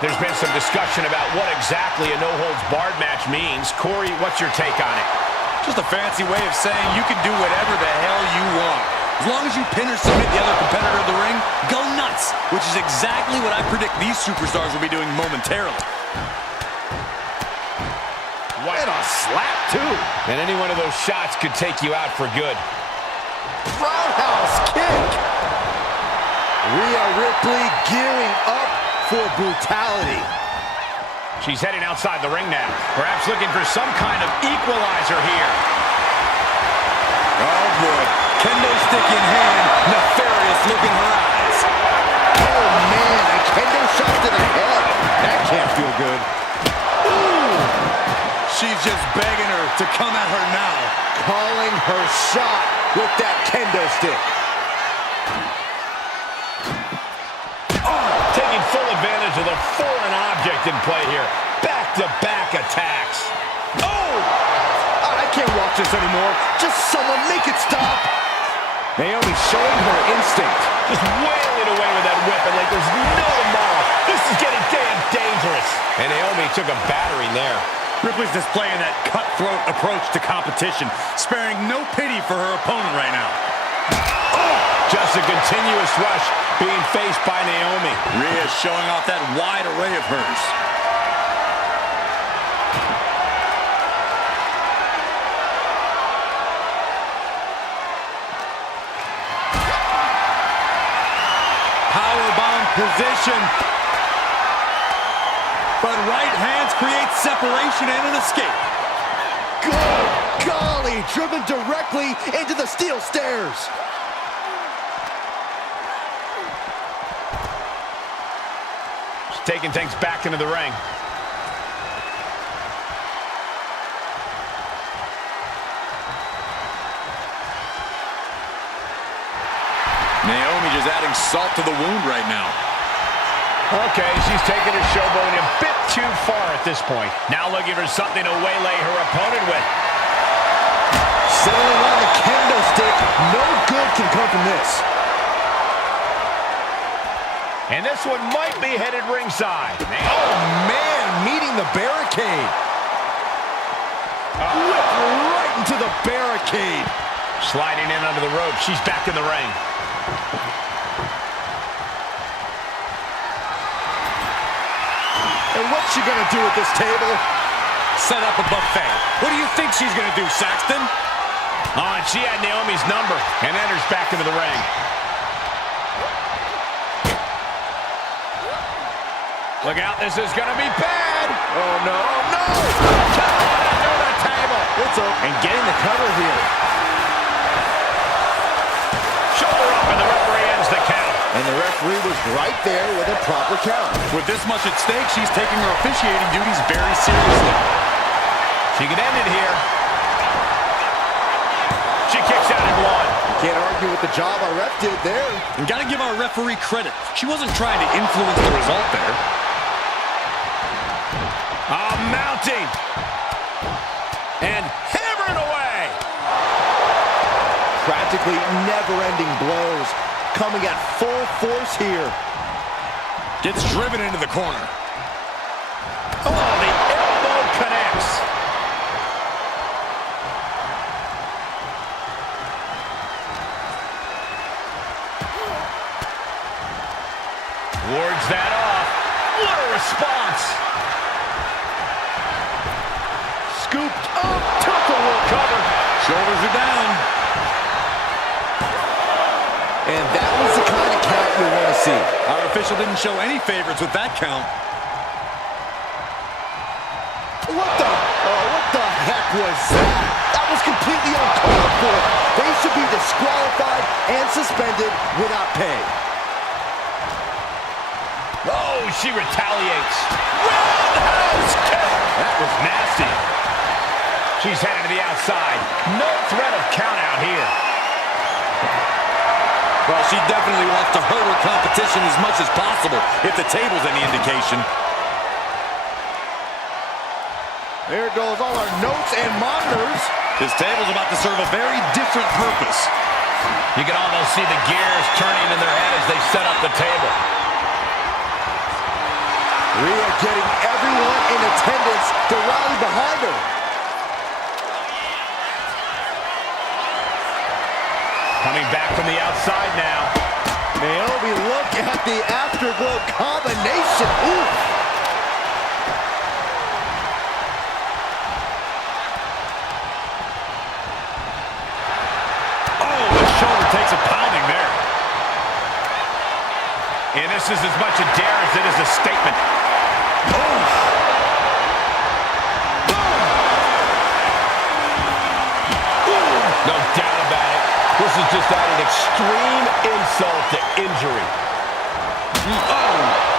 There's been some discussion about what exactly a no-holds-barred match means. Corey, what's your take on it? Just a fancy way of saying you can do whatever the hell you want. As long as you pin or submit the other competitor in the ring, go nuts, which is exactly what I predict these superstars will be doing momentarily. What a slap, too. And any one of those shots could take you out for good. Roundhouse kick. Rhea Ripley gearing up for brutality. She's heading outside the ring now, perhaps looking for some kind of equalizer here. Oh, boy. Kendo stick in hand, nefarious look in her eyes. Oh, man, a kendo shot to the head. That can't feel good. Ooh. She's just begging her to come at her now. Calling her shot with that kendo stick. Taking full advantage of the foreign object in play here. Back-to-back attacks. Oh! I can't watch this anymore. Just someone make it stop. Naomi showing her instinct. Just wailing away with that weapon like there's no tomorrow. This is getting damn dangerous. And Naomi took a battering there. Ripley's displaying that cutthroat approach to competition, sparing no pity for her opponent right now. Oh! Just a continuous rush being faced by Naomi. Rhea showing off that wide array of hers. Powerbomb position. But right hands create separation and an escape. Good golly, driven directly into the steel stairs. Taking things back into the ring. Naomi just adding salt to the wound right now. Okay, she's taking her showboating a bit too far at this point. Now looking for something to waylay her opponent with. Settling on the kendo stick. No good can come from this. And this one might be headed ringside. Oh, man, meeting the barricade. Whipped right into the barricade. Sliding in under the rope. She's back in the ring. And what's she going to do at this table? Set up a buffet. What do you think she's going to do, Saxton? Oh, and she had Naomi's number and enters back into the ring. Look out, this is going to be bad. Oh, no, no. Under the table. It's over. And getting the cover here. Shoulder up, and the referee ends the count. And the referee was right there with a proper count. With this much at stake, she's taking her officiating duties very seriously. She could end it here. She kicks out at one. Can't argue with the job our ref did there. And gotta give our referee credit. She wasn't trying to influence the result there. Mounting. And hammering away. Practically never-ending blows coming at full force here. Gets driven into the corner. Oh, the elbow connects. Wards that off. What a response. Scooped up, took the work cover. Shoulders are down. And that was the kind of count you want to see. Our official didn't show any favorites with that count. What the heck was that? That was completely uncalled for. They should be disqualified and suspended without pay. Oh, she retaliates. Roundhouse kick. That was nasty. She's headed to the outside. No threat of count out here. Well, she definitely wants to hurt her competition as much as possible, if the table's any indication. There goes all our notes and monitors. This table's about to serve a very different purpose. You can almost see the gears turning in their head as they set up the table. Rhea getting everyone in attendance to rally behind her. Coming back from the outside now. Naomi, look at the afterglow combination. Ooh. Oh, the shoulder takes a pounding there. And this is as much a dare as it is a statement. Oh. No doubt about it. This is just adding extreme insult to injury. Oh!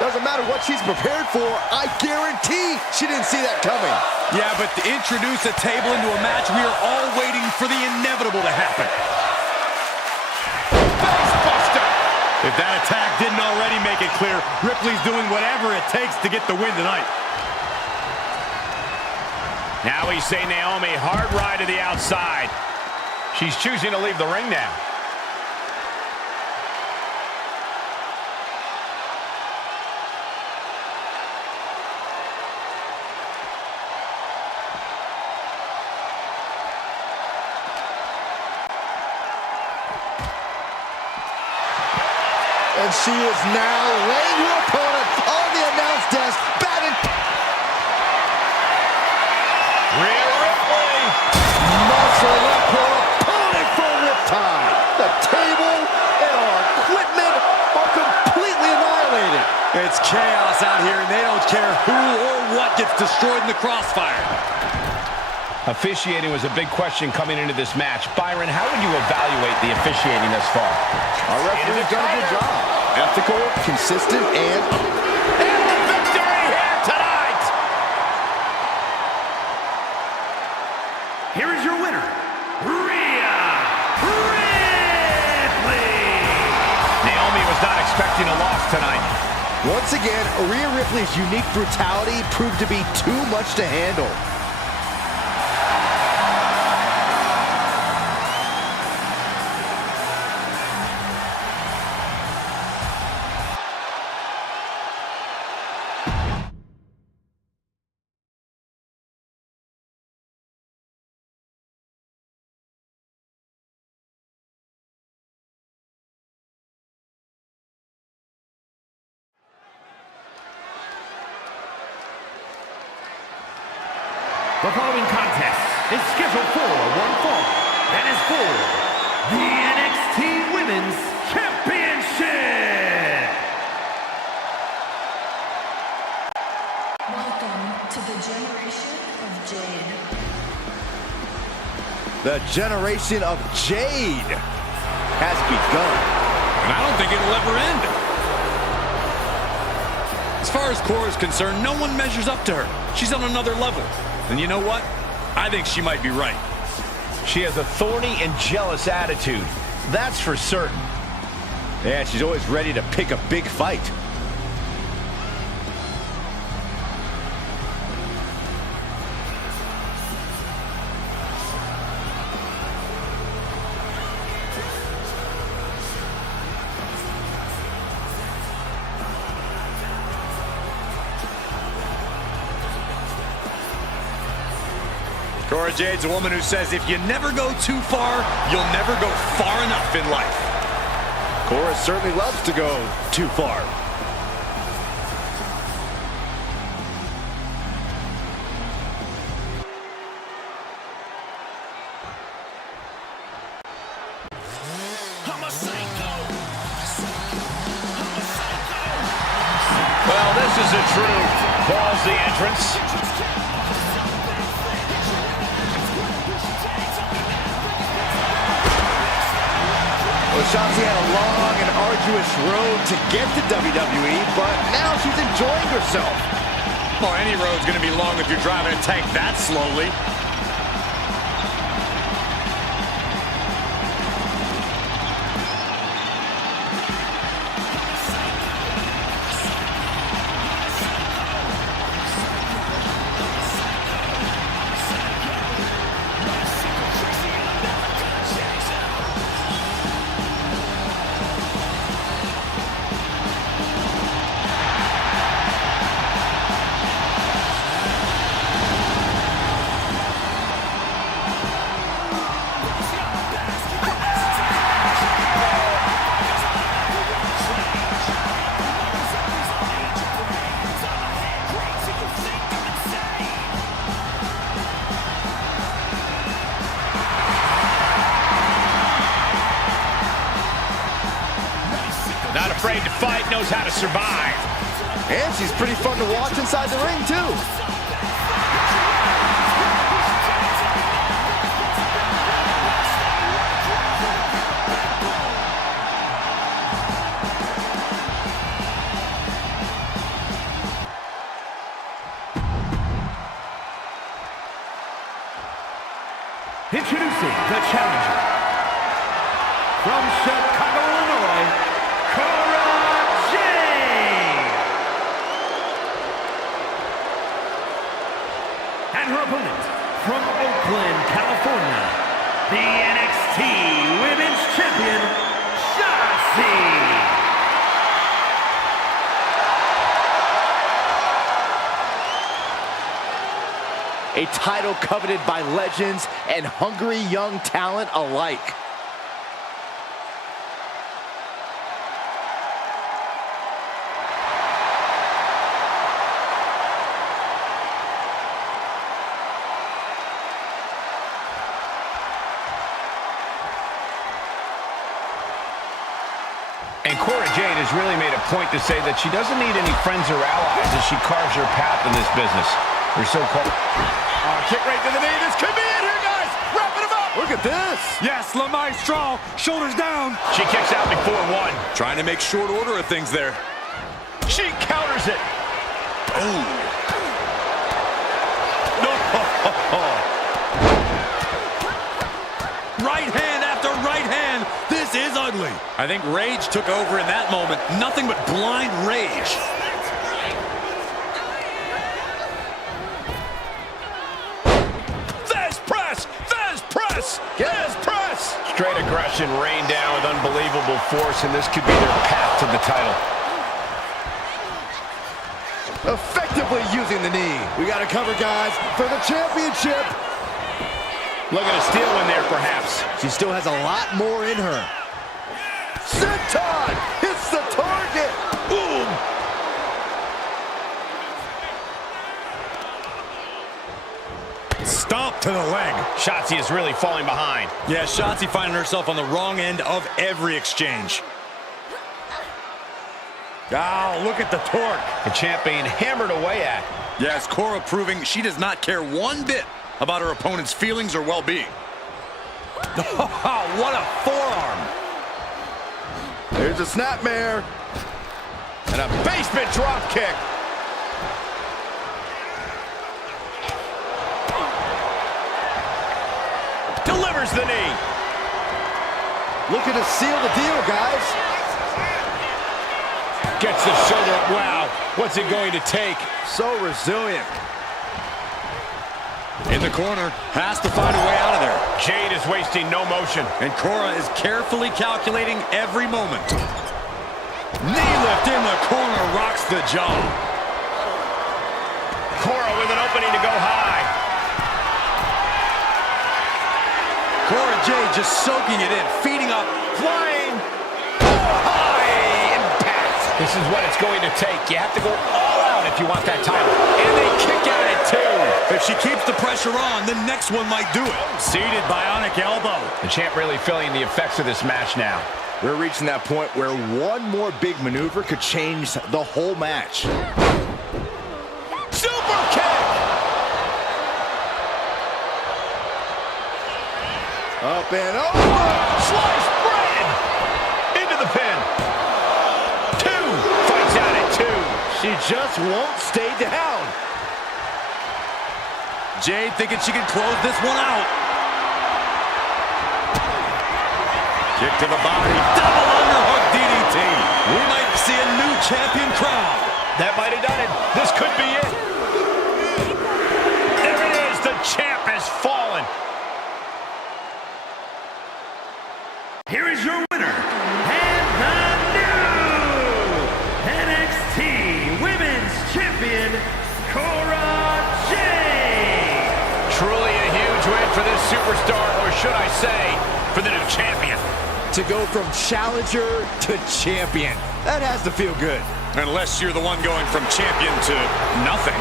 Doesn't matter what she's prepared for, I guarantee she didn't see that coming. Yeah, but to introduce a table into a match, we are all waiting for the inevitable to happen. Facebuster! If that attack didn't already make it clear, Ripley's doing whatever it takes to get the win tonight. Now we say Naomi, hard ride to the outside. She's choosing to leave the ring now. And she is now laying her opponent on the announce desk, batting. Rhea Ripley! Muscle up her opponent for a riptide. The table and our equipment are completely annihilated. It's chaos out here, and they don't care who or what gets destroyed in the crossfire. Officiating was a big question coming into this match. Byron, how would you evaluate the officiating thus far? Our referee's done a good job. Ethical, consistent, and the victory here tonight! Here is your winner, Rhea Ripley! Naomi was not expecting a loss tonight. once again, Rhea Ripley's unique brutality proved to be too much to handle. The following contest is scheduled for one fall and is for the NXT Women's Championship. Welcome to the Generation of Jade. The Generation of Jade has begun. And I don't think it'll ever end. As far as Cora is concerned, no one measures up to her. She's on another level. And you know what? I think she might be right. She has a thorny and jealous attitude. That's for certain. Yeah, she's always ready to pick a big fight. Cora Jade's a woman who says if you never go too far, you'll never go far enough in life. Cora certainly loves to go too far. Well, this is a true ballsy entrance. Shotzi had a long and arduous road to get to WWE, but now she's enjoying herself. Well, any road's going to be long if you're driving a tank that slowly. fight, knows how to survive. And she's pretty fun to watch inside the ring, too. Introducing the challenger from Chicago, Illinois, Cora Jade. And her opponent from Oakland, California, the NXT Women's Champion, Shotzi. A title coveted by legends and hungry young talent alike. And Cora Jade has really made a point to say that she doesn't need any friends or allies as she carves her path in this business. Her so-called... Kick right to the knee. This could be it here, guys. Wrapping him up. Look at this. Yes, La Maestro. Shoulders down. She kicks out before one. Trying to make short order of things there. She counters it. Oh. No. Right hand after right hand. This is ugly. I think rage took over in that moment. Nothing but blind rage. Yes, press! Straight aggression rained down with unbelievable force, and this could be their path to the title. Effectively using the knee. We got to cover, guys, for the championship. Looking to steal one there, perhaps. She still has a lot more in her. Senton hits the target. Boom. Stomp to the leg. Shotzi is really falling behind. Yeah, Shotzi finding herself on the wrong end of every exchange. Oh, look at the torque. The champ being hammered away at. Yes, Cora proving she does not care one bit about her opponent's feelings or well-being. Oh, what a forearm. There's a snapmare. And a basement drop kick. Delivers the knee. Looking to seal the deal, guys. Gets the shoulder up. Wow. What's it going to take? So resilient. In the corner. Has to find a way out of there. Jade is wasting no motion. And Cora is carefully calculating every moment. Knee lift in the corner rocks the jaw. Cora with an opening to go high. Cora Jade just soaking it in, feeding up, flying. High impact. This is what it's going to take. You have to go all out if you want that title. And they kick out at two. If she keeps the pressure on, the next one might do it. Seated bionic elbow. The champ really feeling the effects of this match now. We're reaching that point where one more big maneuver could change the whole match. Super kick! Up and over! Sliced bread! Into the pin. Two! Fights out at two. She just won't stay down. Jade thinking she can close this one out. Kick to the body. Double underhook DDT. We might see a new champion crown. That might have done it. This could be it. There it is. The champ has fallen. Here is your winner, and the new NXT Women's Champion, Cora Jade. Truly a huge win for this superstar, or should I say, for the new champion. To go from challenger to champion. That has to feel good. Unless you're the one going from champion to nothing.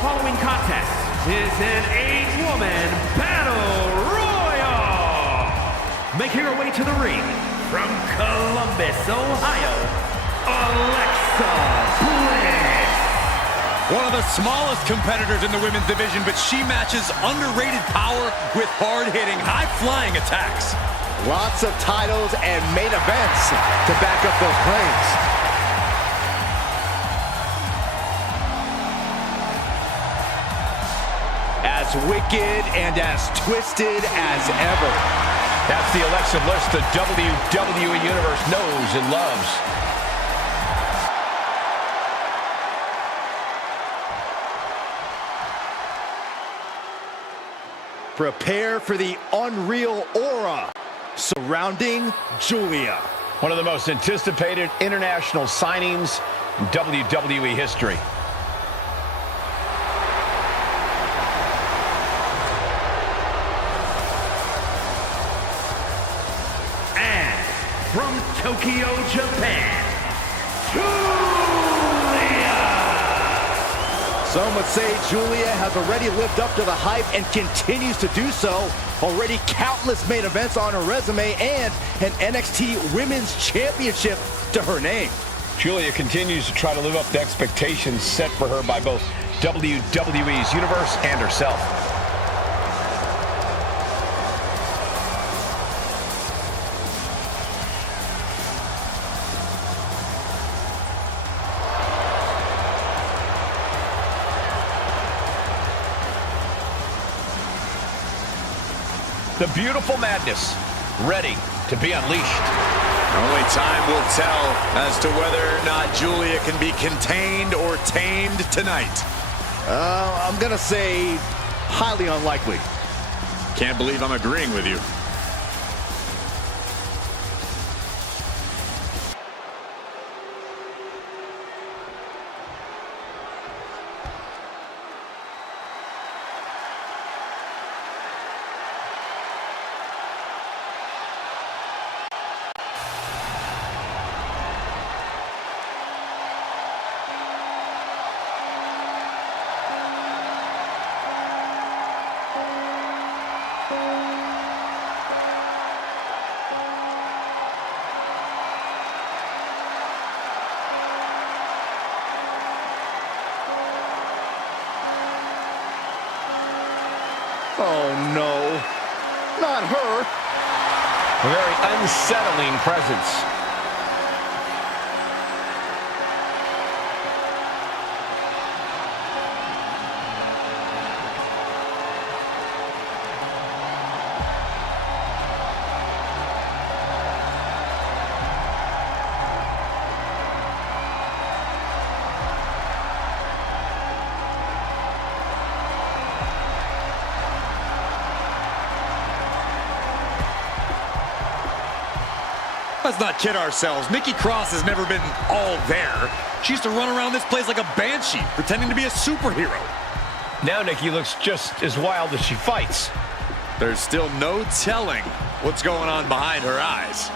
following contest is an 8-woman battle royal. Making her way to the ring from Columbus, Ohio, Alexa Bliss. One of the smallest competitors in the women's division, but she matches underrated power with hard-hitting, high-flying attacks. Lots of titles and main events to back up those claims. As wicked and as twisted as ever. That's the Alexa Bliss the WWE Universe knows and loves. Prepare for the unreal aura surrounding Julia. One of the most anticipated international signings in WWE history. And from Tokyo, Japan, Julia! Some would say Julia has already lived up to the hype and continues to do so. Already countless main events on her resume and an NXT Women's Championship to her name. Julia continues to try to live up to expectations set for her by both WWE's Universe and herself. The beautiful madness, ready to be unleashed. Only time will tell as to whether or not Julia can be contained or tamed tonight. I'm gonna say highly unlikely. Can't believe I'm agreeing with you. Oh no, not her. A very unsettling presence. Let's not kid ourselves. Nikki Cross has never been all there. She used to run around this place like a banshee, pretending to be a superhero. Now Nikki looks just as wild as she fights. There's still no telling what's going on behind her eyes.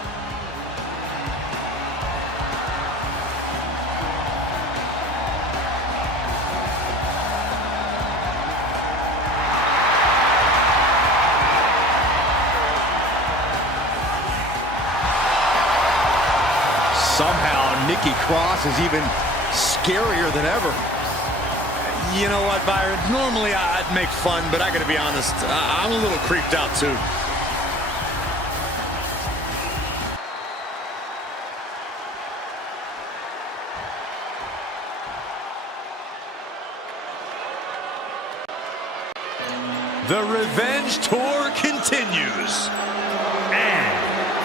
Somehow, Nikki Cross is even scarier than ever. You know what, Byron? Normally I'd make fun, but I gotta be honest, I'm a little creeped out too. The Revenge Tour continues. And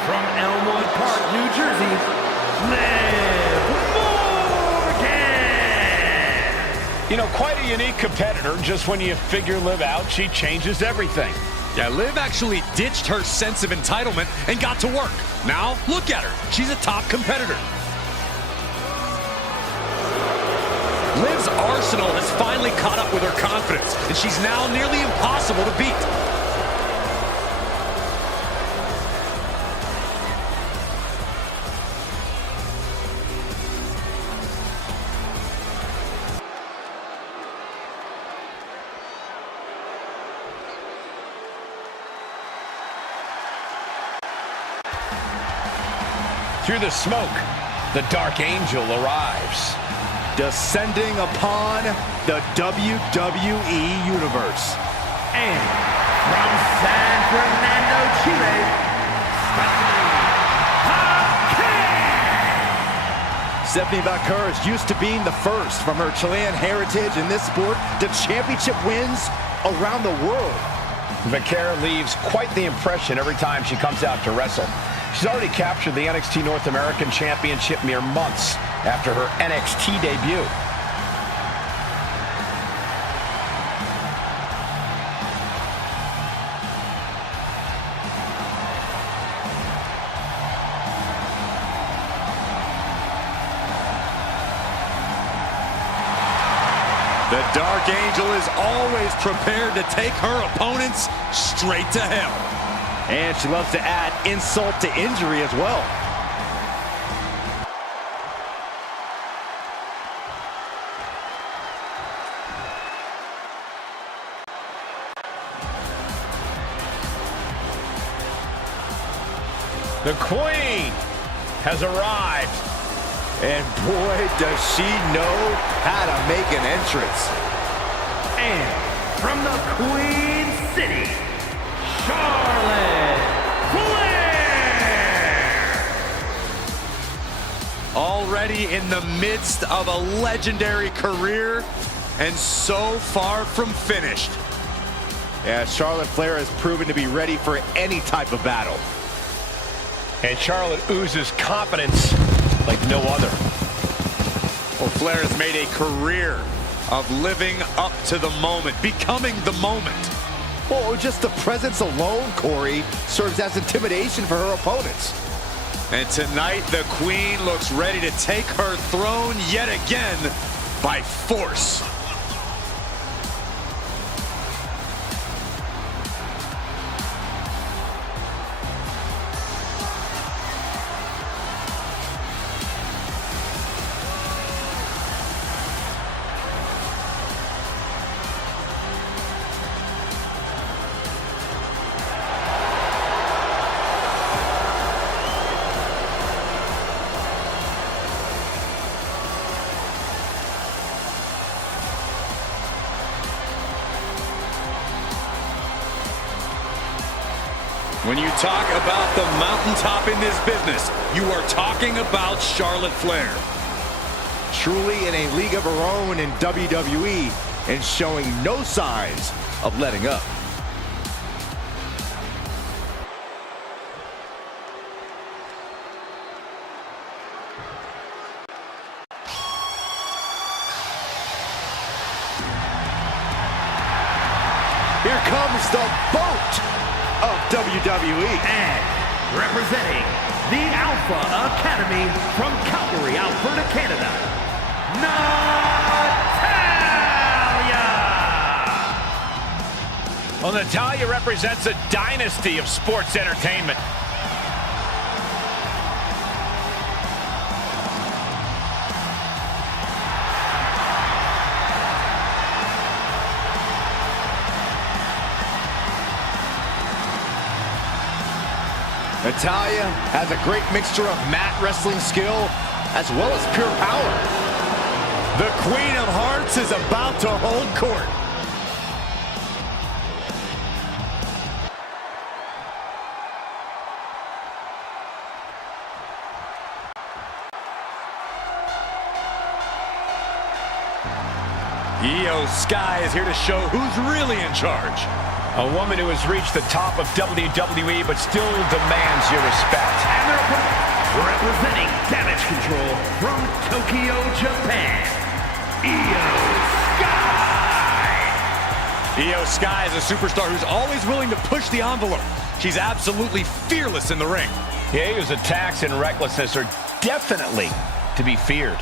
from Elmwood Park, New Jersey, Liv Morgan! You know, quite a unique competitor. Just when you figure Liv out, she changes everything. Yeah, Liv actually ditched her sense of entitlement and got to work. Now, look at her. She's a top competitor. Liv's arsenal has finally caught up with her confidence, and she's now nearly impossible to beat. Through the smoke, the Dark Angel arrives. Descending upon the WWE Universe. And from San Fernando, Chile, Stephanie Valcour is used to being the first from her Chilean heritage in this sport to championship wins around the world. Valcour leaves quite the impression every time she comes out to wrestle. She's already captured the NXT North American Championship mere months after her NXT debut. The Dark Angel is always prepared to take her opponents straight to hell. And she loves to add insult to injury as well. The Queen has arrived. And boy, does she know how to make an entrance. and from the Queen City, Charlotte Flair! Already in the midst of a legendary career and so far from finished. Yeah, Charlotte Flair has proven to be ready for any type of battle. And Charlotte oozes confidence like no other. Well, Flair has made a career of living up to the moment, becoming the moment. Well, just the presence alone, Corey, serves as intimidation for her opponents. And tonight, the Queen looks ready to take her throne yet again by force. When you talk about the mountaintop in this business, you are talking about Charlotte Flair. Truly in a league of her own in WWE and showing no signs of letting up. Here comes the boat of WWE. And representing the Alpha Academy from Calgary, Alberta, Canada, Natalya! Well, Natalya represents a dynasty of sports entertainment. Natalya has a great mixture of mat wrestling skill as well as pure power. The Queen of Hearts is about to hold court. Io Sky is here to show who's really in charge. A woman who has reached the top of WWE but still demands your respect. And their opponent, representing Damage Control from Tokyo, Japan, Io Sky! Io Sky is a superstar who's always willing to push the envelope. She's absolutely fearless in the ring. Yeah, Io's attacks and recklessness are definitely to be feared.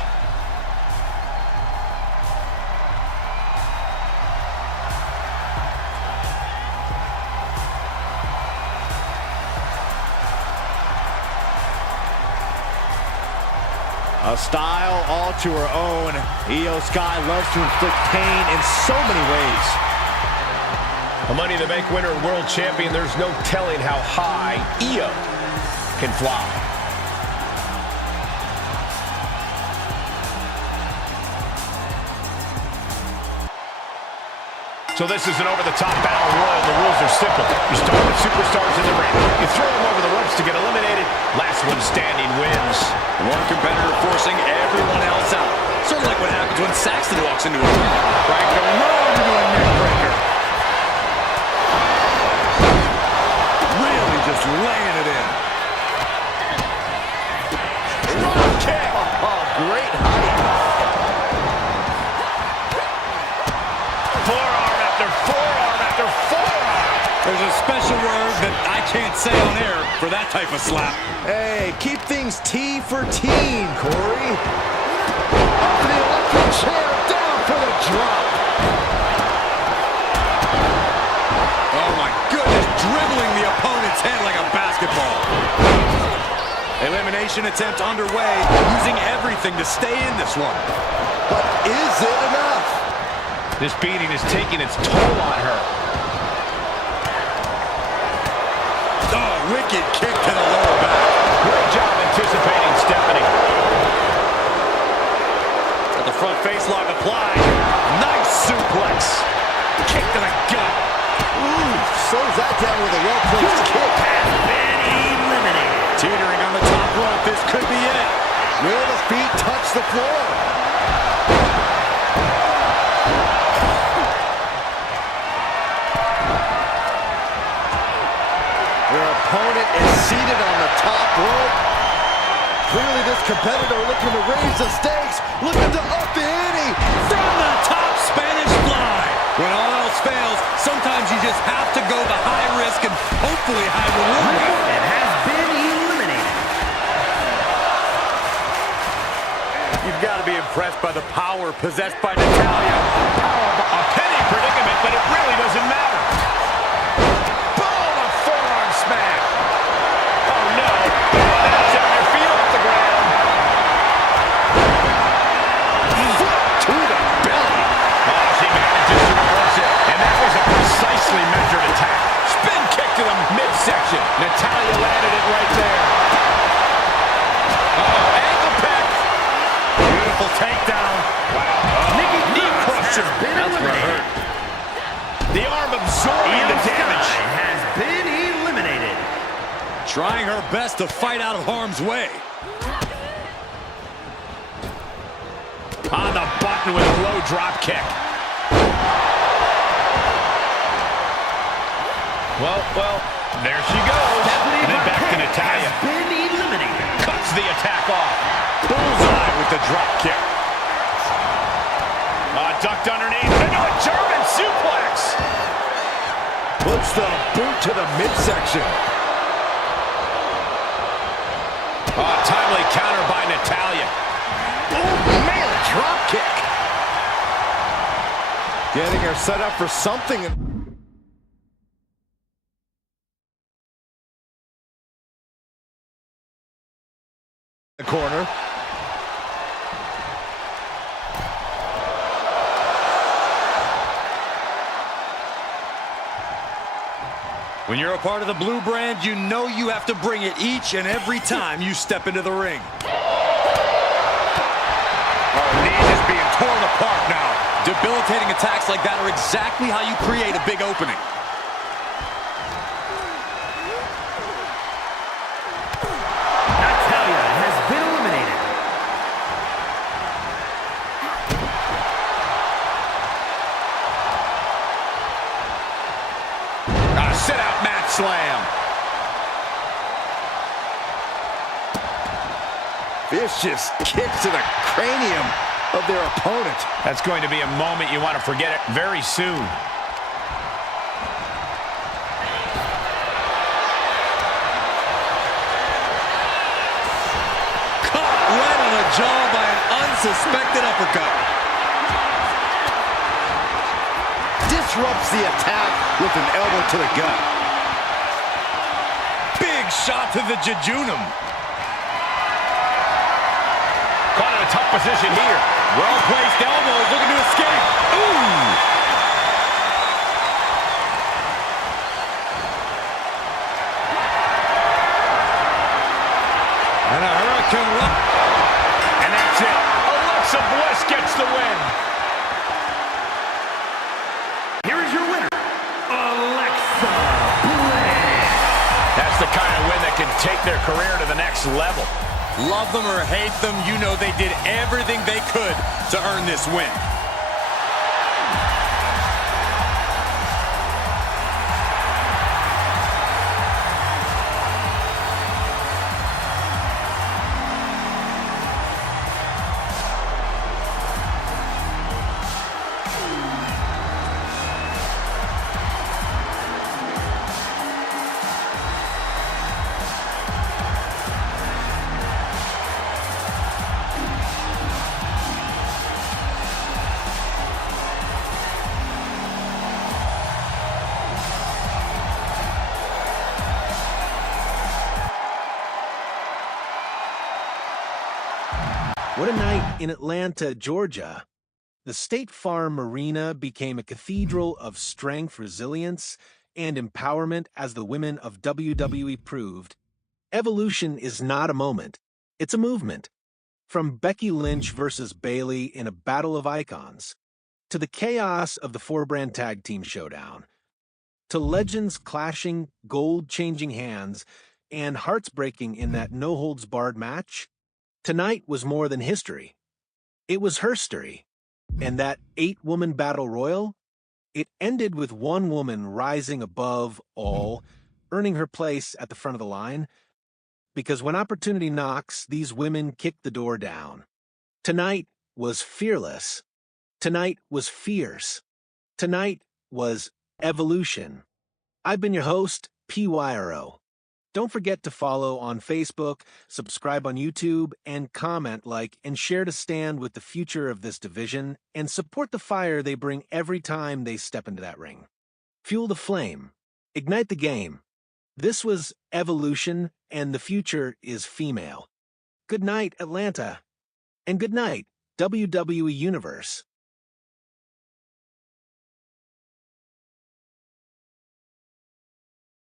A style all to her own. Io Sky loves to inflict pain in so many ways. A Money in the Bank winner and world champion, there's no telling how high Io can fly. So this is an over-the-top battle royal. The rules are simple. You start with superstars in the ring. You throw them over the ropes to get eliminated. Last one standing wins. One competitor forcing everyone else out. Sort of like what happens when Saxton walks into a ring. Right, the road into a neck breaker. Really just laying it in. Drop kick. Oh, great height. Forearm after forearm after forearm. There's a special word that I can't say on air for that type of slap. Hey, keep things T for teen, Corey. Up for the electric chair, down for the drop. Oh my goodness, dribbling the opponent's head like a basketball. Elimination attempt underway, using everything to stay in this one. But is it enough? This beating is taking its toll on her. Oh, wicked kick to the lower back. Great job anticipating Stephanie. Got the front face lock applied. Nice suplex. Kick to the gut. Ooh, slows that down with a well-placed kick. Has been eliminated. Teetering on the top rope. This could be it. Will the feet touch the floor? Their opponent is seated on the top rope. Clearly this competitor looking to raise the stakes, looking to up the ante. From the top Spanish fly. When all else fails, sometimes you just have to go the high risk and hopefully high reward. And has been eliminated. You've got to be impressed by the power possessed by Natalya. A penny predicament, but it really doesn't matter. Boom, a forearm smash. Oh, no. That's it. Your feet off the ground. Foot to the belly. Oh, she manages to reverse it. And that was a precisely measured attack. Spin kick to the midsection. Natalya landed it right there. Uh-oh, ankle pick. Beautiful takedown. Wow. Knee crusher. That's where it hurt. The arm absorbing the damage. Has been eliminated. Trying her best to fight out of harm's way. On the button with a low drop kick. Well, there she goes. And then back to Natalya. Has been eliminated. Cuts the attack off. Bullseye with the drop kick. Ducked underneath. Into a German suplex. Puts the boot to the midsection. Timely counter by Natalya. Oh, man, drop kick. Getting her set up for something. In the corner. When you're a part of the blue brand, you know you have to bring it each and every time you step into the ring. Oh, knee is being torn apart now. Debilitating attacks like that are exactly how you create a big opening. Natalya has been eliminated. Sit-out mat slam. Vicious kicks to the cranium of their opponent. That's going to be a moment you want to forget it very soon. Caught right on the jaw by an unsuspected uppercut. Disrupts the attack with an elbow to the gut. Big shot to the jejunum. Caught in a tough position here. Well-placed elbows looking to escape. Ooh! Alexa Bliss gets the win. Here is your winner, Alexa Bliss. That's the kind of win that can take their career to the next level. Love them or hate them, you know they did everything they could to earn this win. What a night in Atlanta, Georgia. The State Farm Arena became a cathedral of strength, resilience, and empowerment as the women of WWE proved. Evolution is not a moment, it's a movement. From Becky Lynch versus Bayley in a battle of icons, to the chaos of the four-brand tag team showdown, to legends clashing, gold-changing hands, and hearts breaking in that no-holds-barred match, tonight was more than history. It was herstory. And that 8-woman battle royal? It ended with one woman rising above all, earning her place at the front of the line. Because when opportunity knocks, these women kick the door down. Tonight was fearless. Tonight was fierce. Tonight was evolution. I've been your host, Pyro. Don't forget to follow on Facebook, subscribe on YouTube, and comment, like, and share to stand with the future of this division and support the fire they bring every time they step into that ring. Fuel the flame. Ignite the game. This was Evolution, and the future is female. Good night, Atlanta. And good night, WWE Universe.